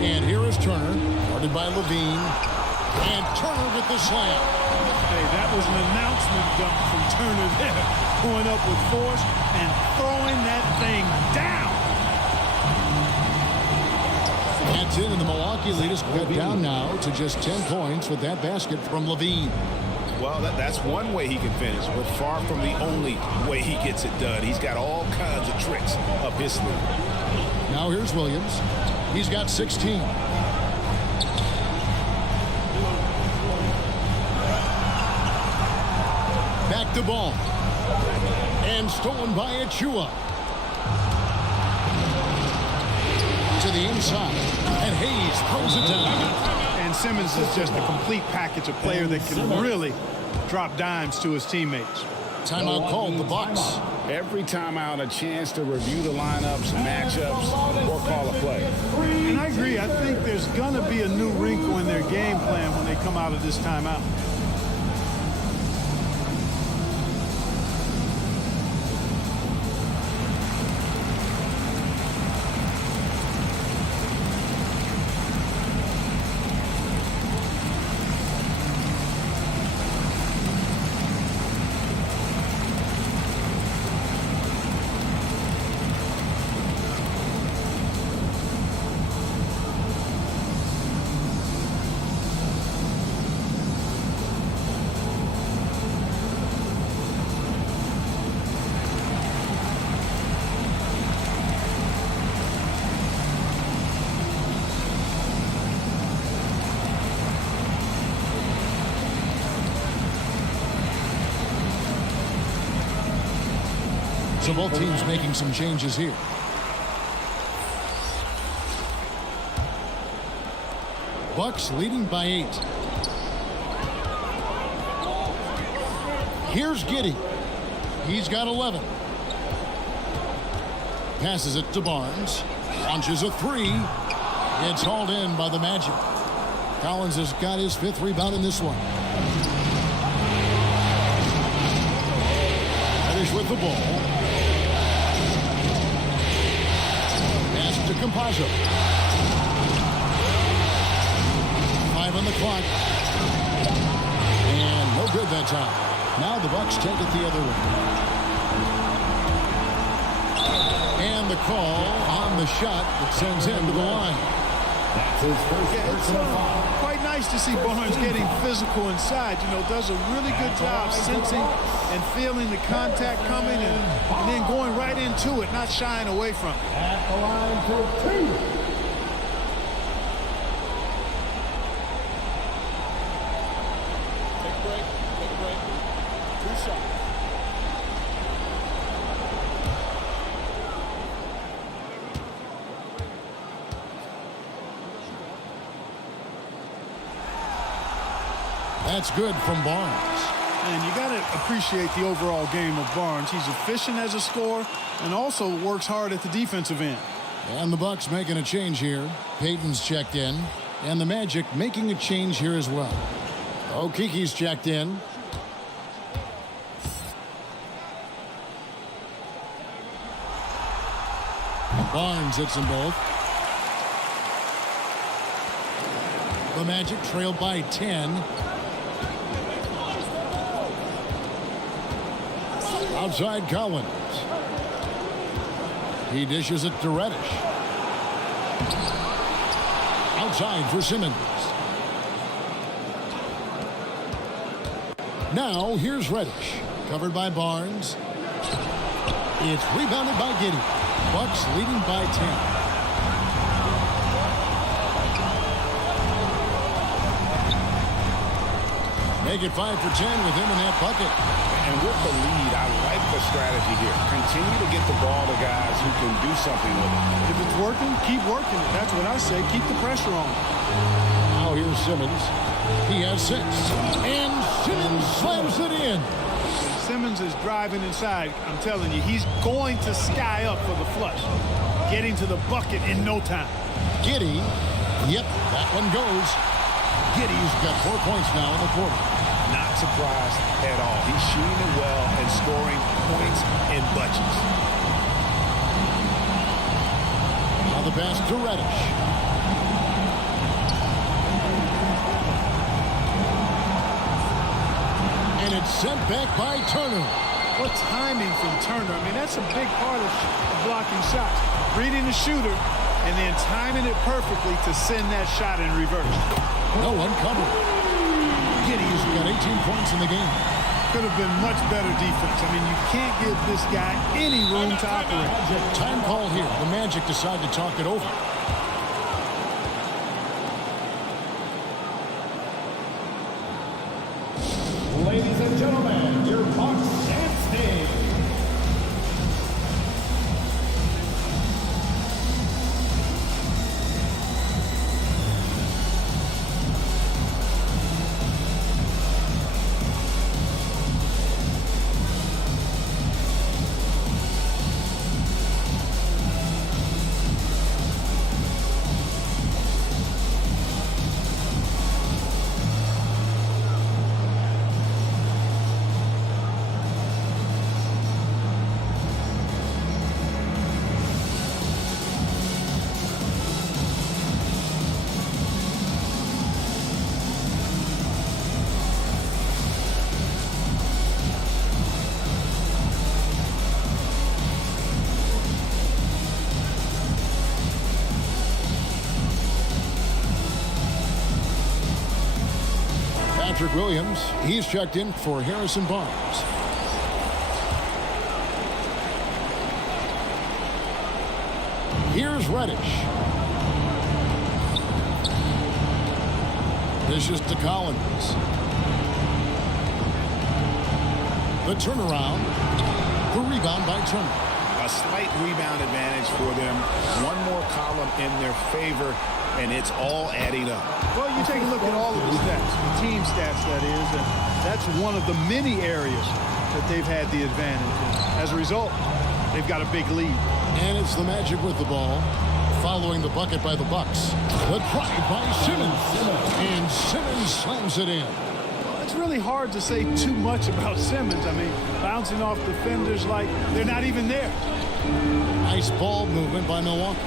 And here is Turner. Guarded by Levine. And Turner with the slam. Hey, that was an announcement dunk from Turner there. Going up with force and throwing that thing down. That's in, and the Milwaukee lead is cut down now to just 10 points with that basket from Levine. Well, that's one way he can finish, but far from the only way he gets it done. He's got all kinds of tricks up his sleeve. Now here's Williams. He's got 16. Back to Ball. And stolen by Achua. To the inside. And Hayes throws it down. And Simmons is just a complete package of player that can really drop dimes to his teammates. Timeout called the Bucks. Every timeout a chance to review the lineups, matchups, or call a play. And I agree. I think there's going to be a new wrinkle in their game plan when they come out of this timeout. So both teams making some changes here. Bucks leading by 8. Here's Giddey. He's got 11. Passes it to Barnes. Launches a 3. It's hauled in by the Magic. Collins has got his 5th rebound in this one. Finish with the ball. To Campazzo. 5 on the clock. And no good that time. Now the Bucks take it the other way. And the call on the shot that sends him to the line. That's his first personal foul. Quite nice to see Barnes getting physical inside. You know, does a really good job sensing and feeling the contact coming and then going right into it, not shying away from it. At the line for 2. Take a break. 2 shots. That's good from Barnes. And you got to appreciate the overall game of Barnes. He's efficient as a scorer and also works hard at the defensive end. And the Bucks making a change here. Payton's checked in. And the Magic making a change here as well. Okeke's checked in. Barnes hits them both. The Magic trailed by 10. Outside Collins. He dishes it to Reddish. Outside for Simmons. Now here's Reddish. Covered by Barnes. It's rebounded by Giddey. Bucks leading by 10. Make it 5 for 10 with him in that bucket. And with the lead, I like the strategy here. Continue to get the ball to guys who can do something with it. If it's working, keep working it. That's what I say. Keep the pressure on. Now here's Simmons. He has 6. And Simmons slams it in. Simmons is driving inside. I'm telling you, he's going to sky up for the flush. Getting to the bucket in no time. Giddey. Yep, that one goes. Giddey's got 4 points now in the quarter. Not surprised at all. He's shooting it well and scoring points in bunches. Now the pass to Reddish. And it's sent back by Turner. What timing from Turner. I mean, that's a big part of blocking shots. Reading the shooter and then timing it perfectly to send that shot in reverse. No one covered. Giddey's got 18 points in the game. Could have been much better defense. I mean, you can't give this guy any room to operate. Time call here. The Magic decide to talk it over. Ladies and gentlemen, your Bucks standing. Patrick Williams, he's checked in for Harrison Barnes. Here's Reddish. Dishes to Collins. The turnaround. The rebound by Turner. A slight rebound advantage for them. One more column in their favor, and it's all adding up. Well, you take a look at all of the stats, the team stats, that is, and that's one of the many areas that they've had the advantage. And as a result, they've got a big lead. And it's the Magic with the ball, following the bucket by the Bucks. The drive by Simmons. And Simmons slams it in. It's really hard to say too much about Simmons. I mean, bouncing off defenders like they're not even there. Nice ball movement by Milwaukee.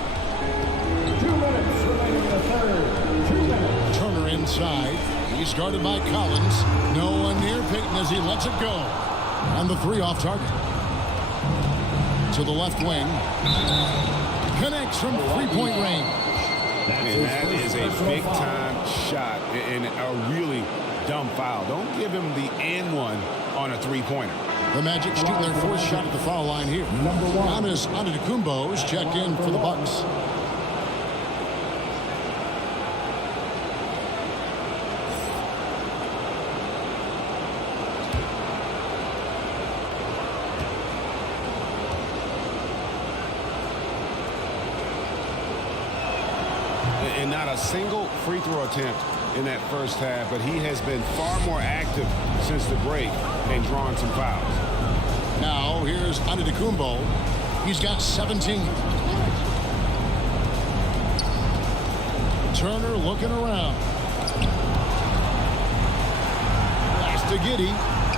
2 minutes remaining in the third. 2 minutes. Turner inside. He's guarded by Collins. No one near Payton as he lets it go. And the 3 off target. To the left wing. Connects from 3-point range. And that is a big-time shot and a really dumb foul. Don't give him the and one on a 3-pointer. The Magic shooting their 4th shot at the foul line here. Giannis Antetokounmpo is checked in for the Bucks. And not a single free throw attempt in that first half, but he has been far more active since the break and drawn some fouls. Now, here's Antetokounmpo. He's got 17. Turner looking around. Pass to Giddey.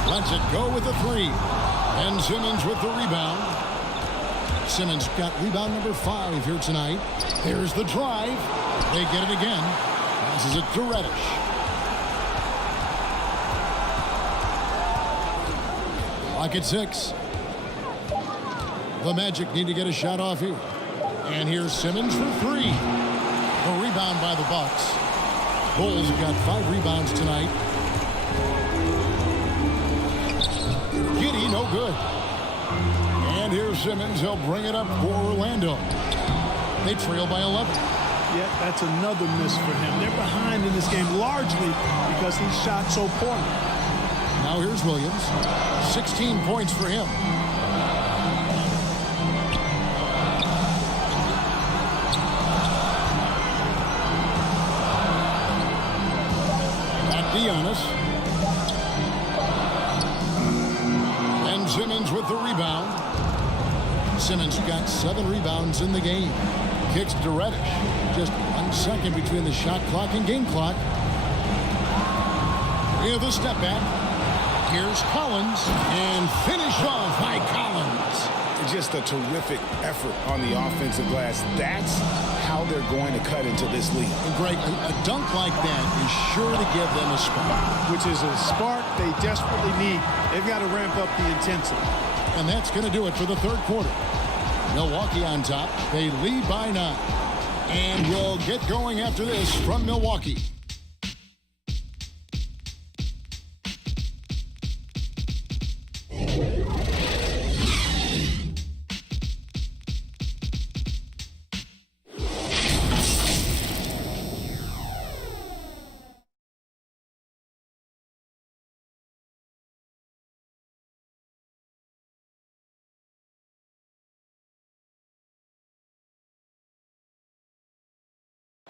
Lets it go with the three. And Simmons with the rebound. Simmons got rebound number 5 here tonight. There's the drive. They get it again. Passes it to Reddish. Clock at 6. The Magic need to get a shot off here. And here's Simmons for 3. The rebound by the Bucks. Bulls have got 5 rebounds tonight. Giddey, no good. And here's Simmons. He'll bring it up for Orlando. They trail by 11. Yeah, that's another miss for him. They're behind in this game largely because he shot so poorly. Now here's Williams. 16 points for him. Giannis. And Simmons with the rebound. Simmons got 7 rebounds in the game. Kicks to Reddish. Just 1 second between the shot clock and game clock. We have a step back. Here's Collins. And finish off by Collins. Just a terrific effort on the offensive glass. That's how they're going to cut into this league. And Greg, a dunk like that is sure to give them a spark. Which is a spark they desperately need. They've got to ramp up the intensity. And that's going to do it for the third quarter. Milwaukee on top. They lead by 9. And we'll get going after this from Milwaukee.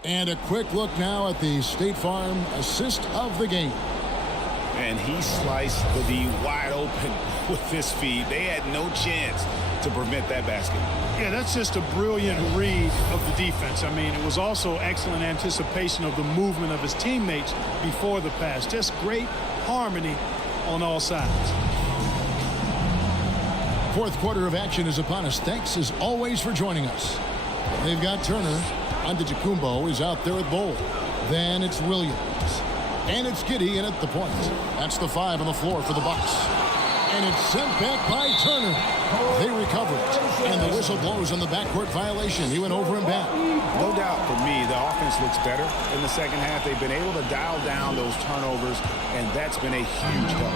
And a quick look now at the State Farm assist of the game. And he sliced the D wide open with his feet. They had no chance to prevent that basket. Yeah, that's just a brilliant read of the defense. I mean, it was also excellent anticipation of the movement of his teammates before the pass. Just great harmony on all sides. Fourth quarter of action is upon us. Thanks, as always, for joining us. They've got Turner. Antetokounmpo is out there with Bol. Then it's Williams. And it's Giddey in at the point. That's the 5 on the floor for the Bucks. And it's sent back by Turner. They recover it. And the whistle blows on the backcourt violation. He went over and back. No doubt for me, the offense looks better in the second half. They've been able to dial down those turnovers, and that's been a huge help.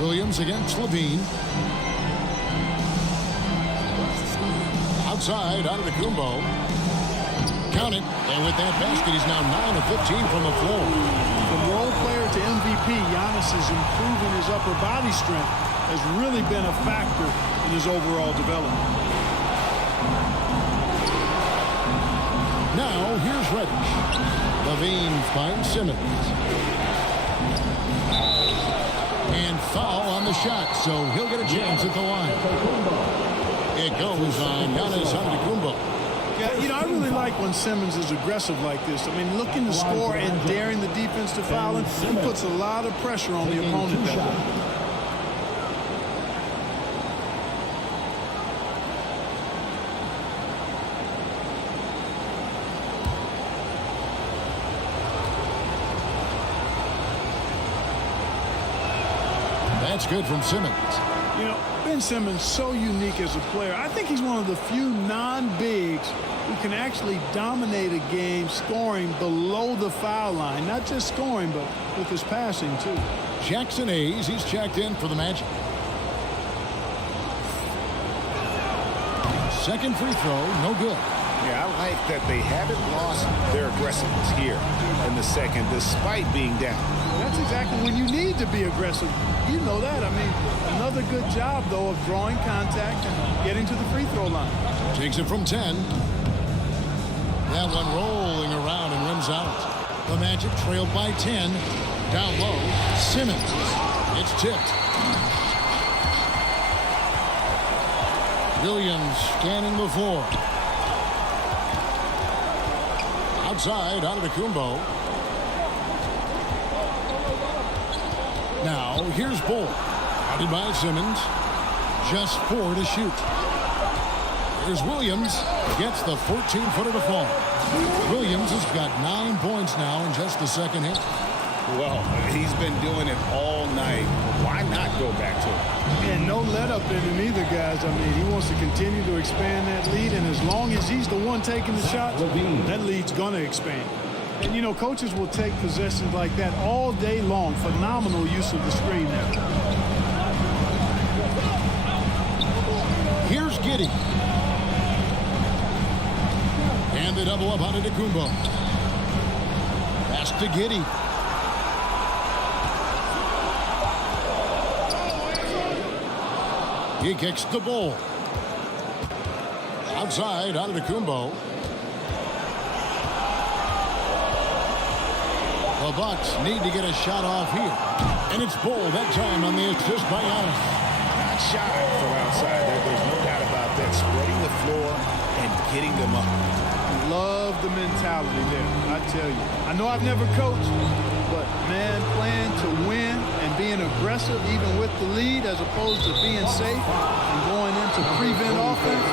Williams against Levine. Outside, Antetokounmpo. Count it. And with that basket, he's now 9 of 15 from the floor. From role player to MVP, Giannis is improving his upper body strength. Has really been a factor in his overall development. Now, here's Reddish. Levine finds Simmons. And foul on the shot, so he'll get a chance at the line. It goes on Giannis Antetokounmpo. Yeah, you know, I really like when Simmons is aggressive like this. I mean, looking to score and daring the defense to foul him, he puts a lot of pressure on the opponent that way. That's good from Simmons. You know, Ben Simmons, so unique as a player. I think he's one of the few non-bigs who can actually dominate a game scoring below the foul line. Not just scoring, but with his passing, too. Jackson Hayes, he's checked in for the Magic. Second free throw, no good. Yeah, I like that they haven't lost their aggressiveness here in the second, despite being down. That's exactly when you need to be aggressive. You know that. I mean, another good job, though, of drawing contact and getting to the free throw line. Takes it from 10. That one rolling around and rims out. The Magic trailed by 10. Down low, Simmons. It's tipped. Williams scanning the floor. Outside, Antetokounmpo. Now, here's Bull. Guarded by Simmons. Just 4 to shoot. Here's Williams. Gets the 14-footer to fall. Williams has got 9 points now in just the second hit. Well, he's been doing it all night. Why not go back to it? And no let up in him either, guys. I mean, he wants to continue to expand that lead, and as long as he's the one taking the shots, that lead's going to expand. And, you know, coaches will take possessions like that all day long. Phenomenal use of the screen there. Here's Giddey. And they double up Antetokounmpo. Pass to Giddey. He kicks the ball. Outside, Antetokounmpo. The Bucks need to get a shot off here. And it's Bull that time on the assist by Giannis. Not shy from outside. There's no doubt about that. Spreading the floor and getting them up. Love the mentality there, I tell you. I know I've never coached, but, man, playing to win and being aggressive even with the lead as opposed to being safe and going into prevent offense,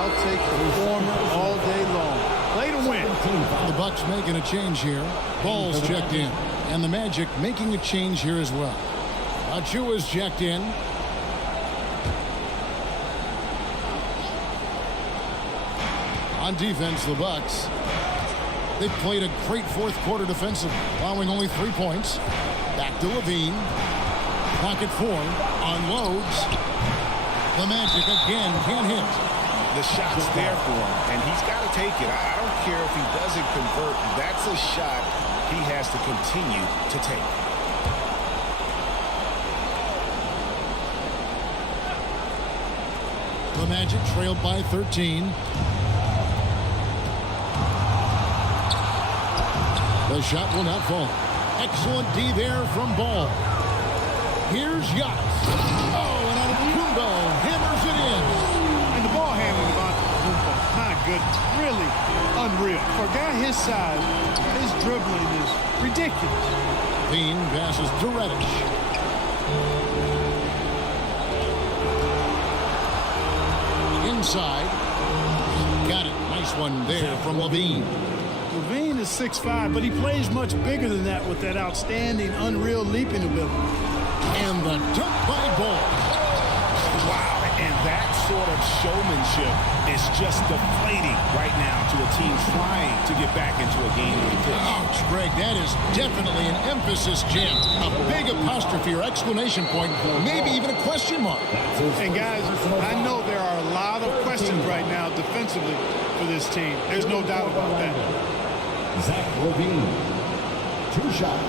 I'll take the former all day long. Play to win. The Bucks making a change here. Ball's checked in. And the Magic making a change here as well. Achiuwa's checked in. On defense, the Bucks. They've played a great fourth quarter defensively, allowing only 3 points. Back to Levine. Clock at 4. Unloads. The Magic again can't hit. The shot's there for him, and he's got to take it. I don't care if he doesn't convert. That's a shot he has to continue to take. The Magic trailed by 13. The shot will not fall. Excellent D there from Ball. Here's Giannis. Oh, and Antetokounmpo hammers it in. And the ball handling of Antetokounmpo, my goodness, really unreal. For a guy his size, his dribbling is ridiculous. Bean passes to Reddish. Inside. Got it. Nice one there from Levine. Levine is 6'5", but he plays much bigger than that with that outstanding, unreal leaping ability. And the dunk by Ball. Wow, and that sort of showmanship is just deflating right now to a team trying to get back into a game like this. Ouch, Greg, that is definitely an emphasis jam. A big apostrophe or exclamation point, maybe even a question mark. And guys, I know there are a lot of questions right now defensively for this team. There's no doubt about that. Zach Levine, 2 shots.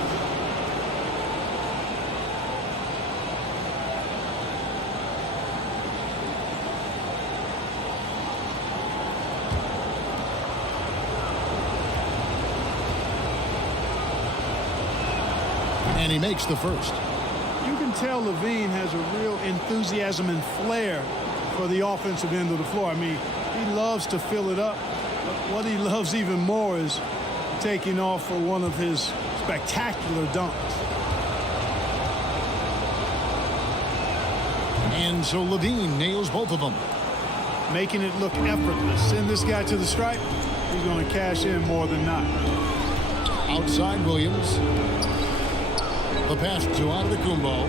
And he makes the first. You can tell Levine has a real enthusiasm and flair for the offensive end of the floor. I mean, he loves to fill it up. But what he loves even more is taking off for one of his spectacular dunks. And so Levine nails both of them. Making it look effortless. Send this guy to the stripe. He's going to cash in more than not. Outside Williams. The pass to Antetokounmpo.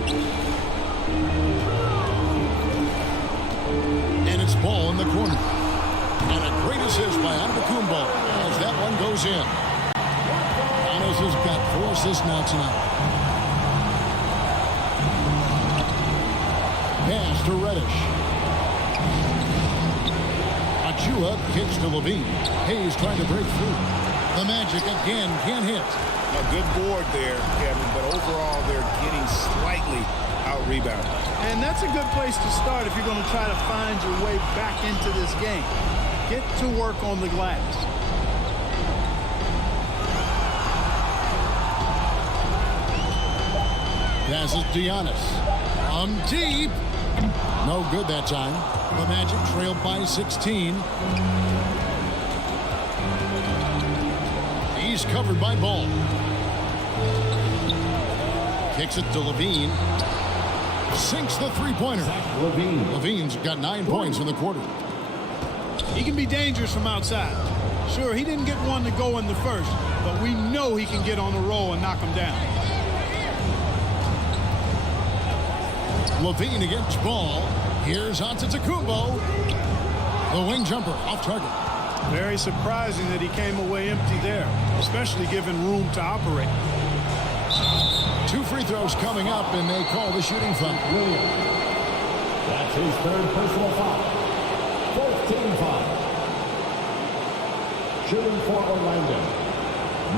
And it's Ball in the corner. And a great assist by Antetokounmpo as that one goes in. Giannis has got 4 assists now tonight. Pass to Reddish. Achiuwa kicks to Levine. Hayes trying to break through. The Magic again can't hit. A good board there, Kevin, but overall they're getting slightly out-rebounded. And that's a good place to start if you're going to try to find your way back into this game. Get to work on the glass. Passes to Giannis. Deep. No good that time. The Magic trailed by 16. He's covered by Ball. Kicks it to Levine. Sinks the three-pointer. Levine's got 9 points in the quarter. He can be dangerous from outside. Sure, he didn't get one to go in the first, but we know he can get on the roll and knock him down. Levine against Ball. Here's Antetokounmpo. The wing jumper off target. Very surprising that he came away empty there, especially given room to operate. 2 free throws coming up, and they call the shooting foul. That's his third personal foul. 4th team foul. Shooting for Orlando.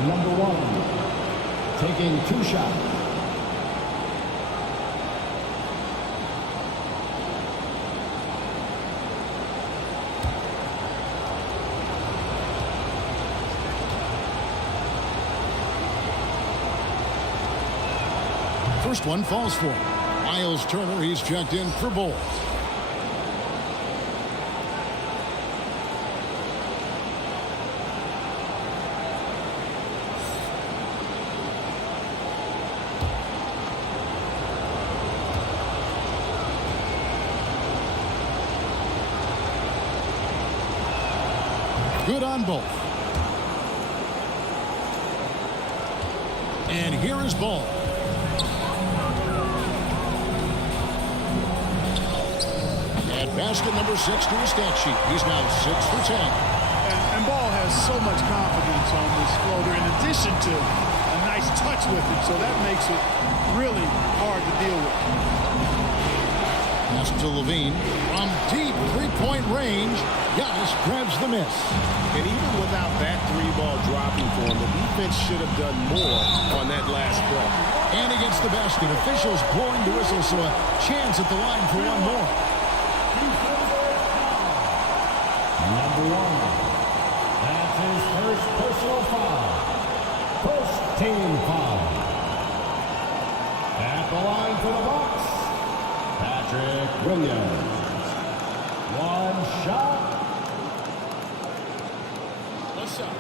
Number 1. Taking 2 shots. First one falls for him. Miles Turner, he's checked in for Ball. Good on both. And here is Ball. Basket number 6 to his stat sheet. He's now 6 for 10. And Ball has so much confidence on this floater in addition to a nice touch with it, so that makes it really hard to deal with. Pass to Levine. From deep three-point range, Giannis grabs the miss. And even without that 3-ball dropping for him, the defense should have done more on that last play. And against the basket, officials blowing the whistle, so a chance at the line for one more. Number 1. That's his first personal foul. First team foul. At the line for the Bucks, Patrick Williams. 1 shot. What's up?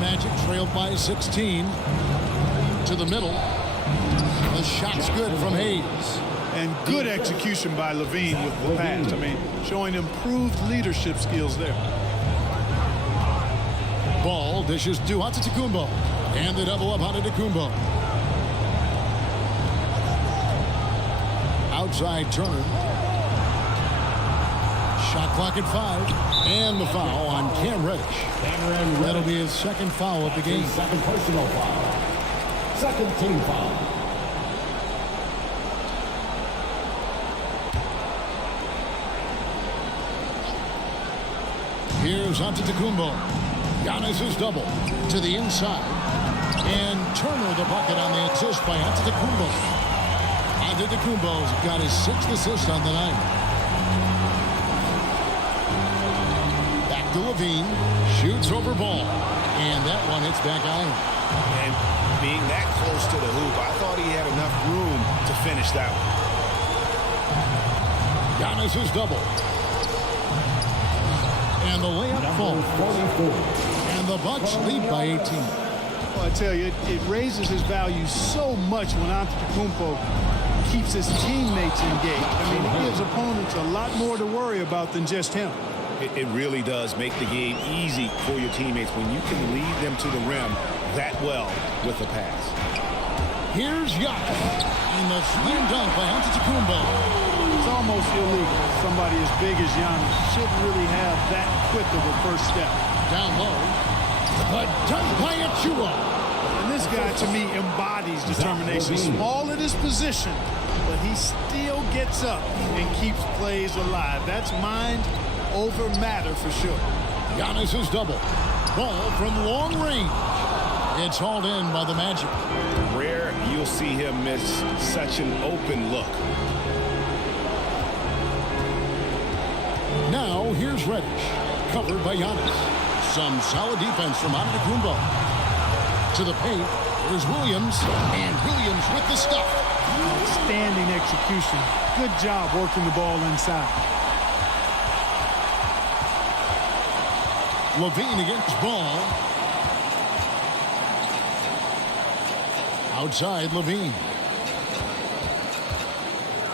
Magic trailed by 16. To the middle. The shot's good from Hayes. And good execution by Levine with the pass. I mean, showing improved leadership skills there. Ball dishes to Antetokounmpo. And the double up Antetokounmpo. Outside Turner. Shot clock at 5. And the foul on Cam Reddish. That'll be his second foul of the game. Second personal foul. Second team foul. Here's Antetokounmpo. Giannis is double to the inside. And Turner the bucket on the assist by Antetokounmpo. Antetokounmpo's got his 6th assist on the night. To Levine, shoots over Ball, and that one hits back iron. And being that close to the hoop, I thought he had enough room to finish that one. Giannis is double. And the layup falls. And the Bucks lead by 18. Well, I tell you, it raises his value so much when Antetokounmpo keeps his teammates engaged. I mean, it gives opponents a lot more to worry about than just him. It really does make the game easy for your teammates when you can lead them to the rim that well with a pass. Here's Giannis. And the slam dunk by Antetokounmpo. It's almost illegal. Somebody as big as Giannis shouldn't really have that quick of a first step. Down low. The dunk by Achiuwa. And this guy, to me, embodies determination. Small at his position, but he still gets up and keeps plays alive. That's mind over matter for sure. Giannis is double. Ball from long range. It's hauled in by the Magic. Rare you'll see him miss such an open look. Now here's Reddish, covered by Giannis. Some solid defense from Antetokounmpo. To the paint, here's Williams, and Williams with the stuff. Outstanding execution. Good job working the ball inside. Levine against Ball. Outside Levine.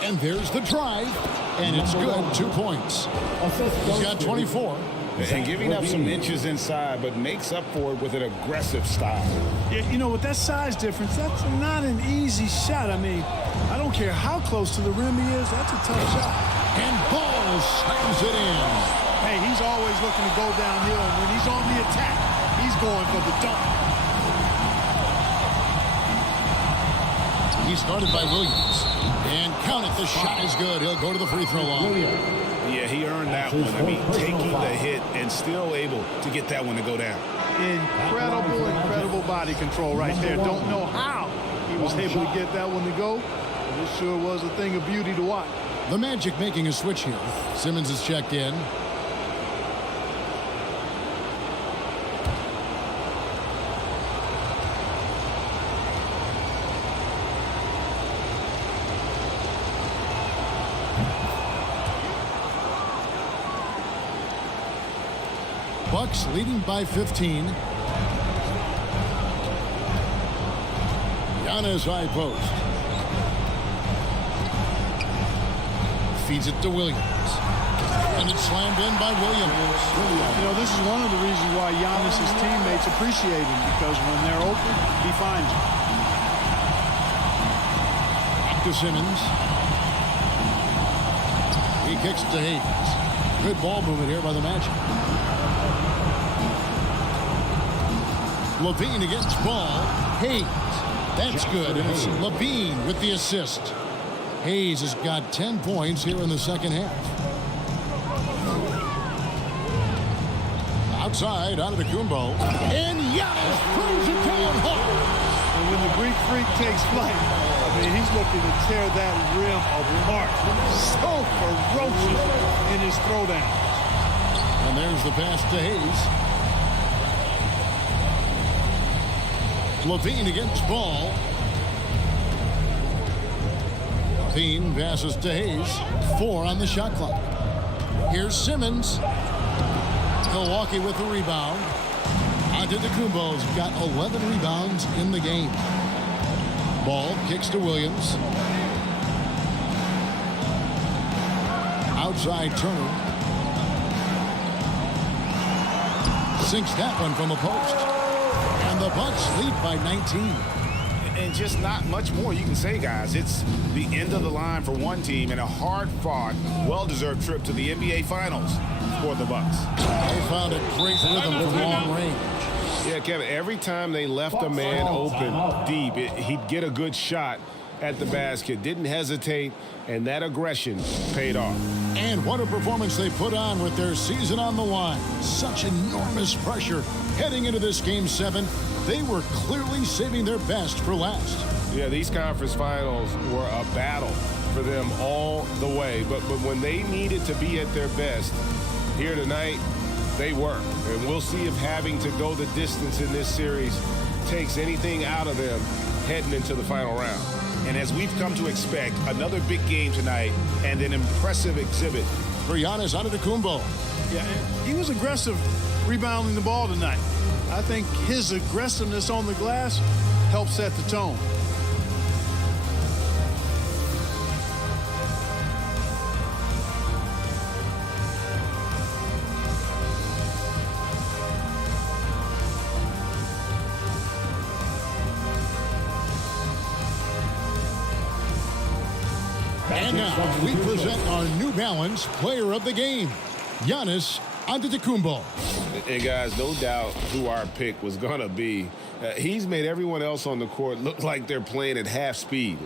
And there's the drive. And it's good. 2 points. He's got 24. And giving up some inches inside, but makes up for it with an aggressive style. Yeah, you know, with that size difference, that's not an easy shot. I mean, I don't care how close to the rim he is. That's a tough shot. And Ball slams it in. Hey, he's always looking to go downhill. And when he's on the attack, he's going for the dunk. He's guarded by Williams. And count it, the shot is good. He'll go to the free throw line. Yeah, he earned that one. I mean, taking the hit and still able to get that one to go down. Incredible body control right there. Don't know how he was able to get that one to go. But it sure was a thing of beauty to watch. The Magic making a switch here. Simmons is checked in. Bucks leading by 15. Giannis high post. Feeds it to Williams. And it's slammed in by Williams. You know, this is one of the reasons why Giannis' teammates appreciate him, because when they're open, he finds them. Back to Simmons. He kicks it to Hayes. Good ball movement here by the Magic. Levine against Ball. Hayes. That's good. And it's Levine with the assist. Hayes has got 10 points here in the second half. Outside, Antetokounmpo. And Giannis throws it down hard. And when the Greek Freak takes flight, I mean, he's looking to tear that rim apart. So ferocious in his throwdown. And there's the pass to Hayes. Levine against Ball. Levine passes to Hayes. 4 on the shot clock. Here's Simmons. Milwaukee with the rebound. Antetokounmpo's got 11 rebounds in the game. Ball kicks to Williams. Outside Turner. Sinks that one from the post. And the Bucks lead by 19. And just not much more you can say, guys. It's the end of the line for one team and a hard-fought, well-deserved trip to the NBA Finals for the Bucks. They found a great rhythm from long range. Yeah, Kevin, every time they left a man open deep, he'd get a good shot at the basket. Didn't hesitate, and that aggression paid off. And what a performance they put on with their season on the line. Such enormous pressure heading into this Game 7. They were clearly saving their best for last. Yeah, these conference finals were a battle for them all the way. But when they needed to be at their best, here tonight, they were. And we'll see if having to go the distance in this series takes anything out of them heading into the final round. And as we've come to expect, another big game tonight and an impressive exhibit for Giannis Antetokounmpo. Yeah, he was aggressive rebounding the ball tonight. I think his aggressiveness on the glass helped set the tone. And now we present our New Balance Player of the Game, Giannis Antetokounmpo. And guys, no doubt who our pick was going to be. He's made everyone else on the court look like they're playing at half speed.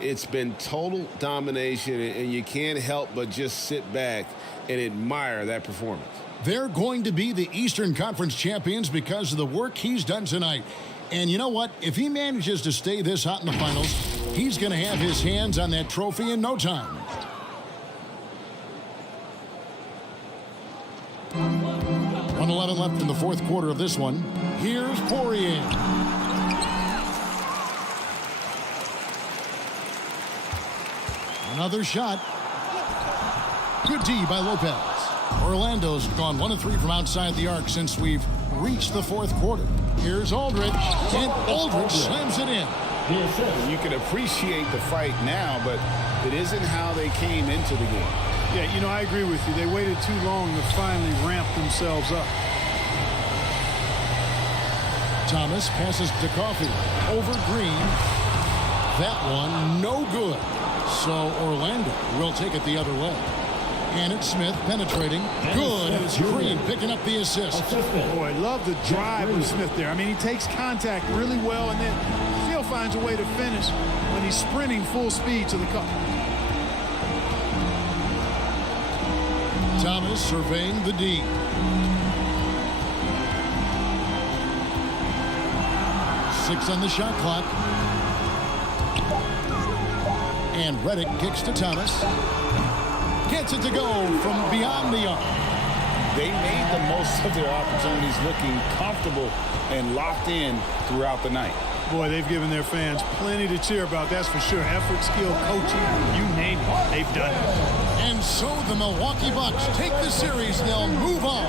It's been total domination, and you can't help but just sit back and admire that performance. They're going to be the Eastern Conference champions because of the work he's done tonight. And you know what? If he manages to stay this hot in the finals, he's going to have his hands on that trophy in no time. .111 left in the fourth quarter of this one. Here's Poirier. Another shot. Good D by Lopez. Orlando's gone 1 of 3 from outside the arc since we've reached the fourth quarter. Here's Aldridge, and Aldridge slams it in. You can appreciate the fight now, but it isn't how they came into the game. Yeah, you know, I agree with you. They waited too long to finally ramp themselves up. Thomas passes to Coffey. Over Green. That one, no good. So Orlando will take it the other way. And it's Smith penetrating. Good. And it's Green picking up the assist. Oh, I love the drive of Smith there. I mean, he takes contact really well and then still finds a way to finish when he's sprinting full speed to the cup. Thomas surveying the D. Six on the shot clock. And Redick kicks to Thomas. Gets it to go from beyond the arc. They made the most of their opportunities, looking comfortable and locked in throughout the night. Boy, they've given their fans plenty to cheer about, that's for sure. Effort, skill, coaching, you name it, they've done it. And so the Milwaukee Bucks take the series. They'll move on.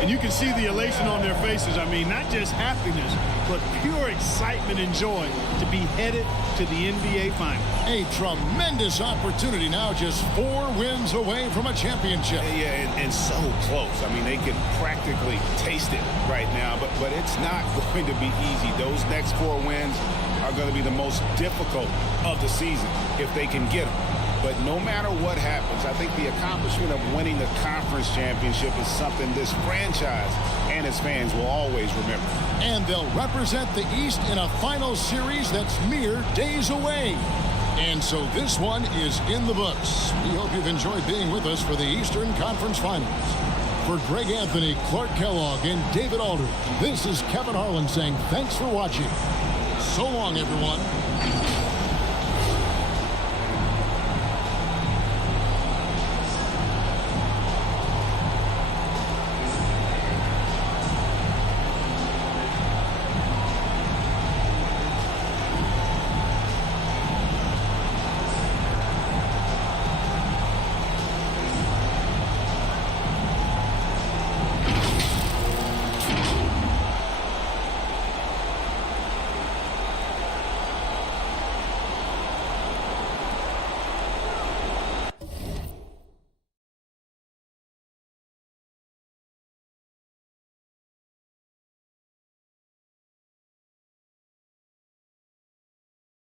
And you can see the elation on their faces. I mean, not just happiness, but pure excitement and joy to be headed to the NBA Finals. A tremendous opportunity now, just 4 wins away from a championship. Yeah, and so close. I mean, they can practically taste it right now, but it's not going to be easy. Those next 4 wins are going to be the most difficult of the season if they can get them. But no matter what happens, I think the accomplishment of winning the conference championship is something this franchise and its fans will always remember. And they'll represent the East in a final series that's mere days away. And so this one is in the books. We hope you've enjoyed being with us for the Eastern Conference Finals. For Greg Anthony, Clark Kellogg, and David Aldridge, this is Kevin Harlan saying thanks for watching. So long, everyone.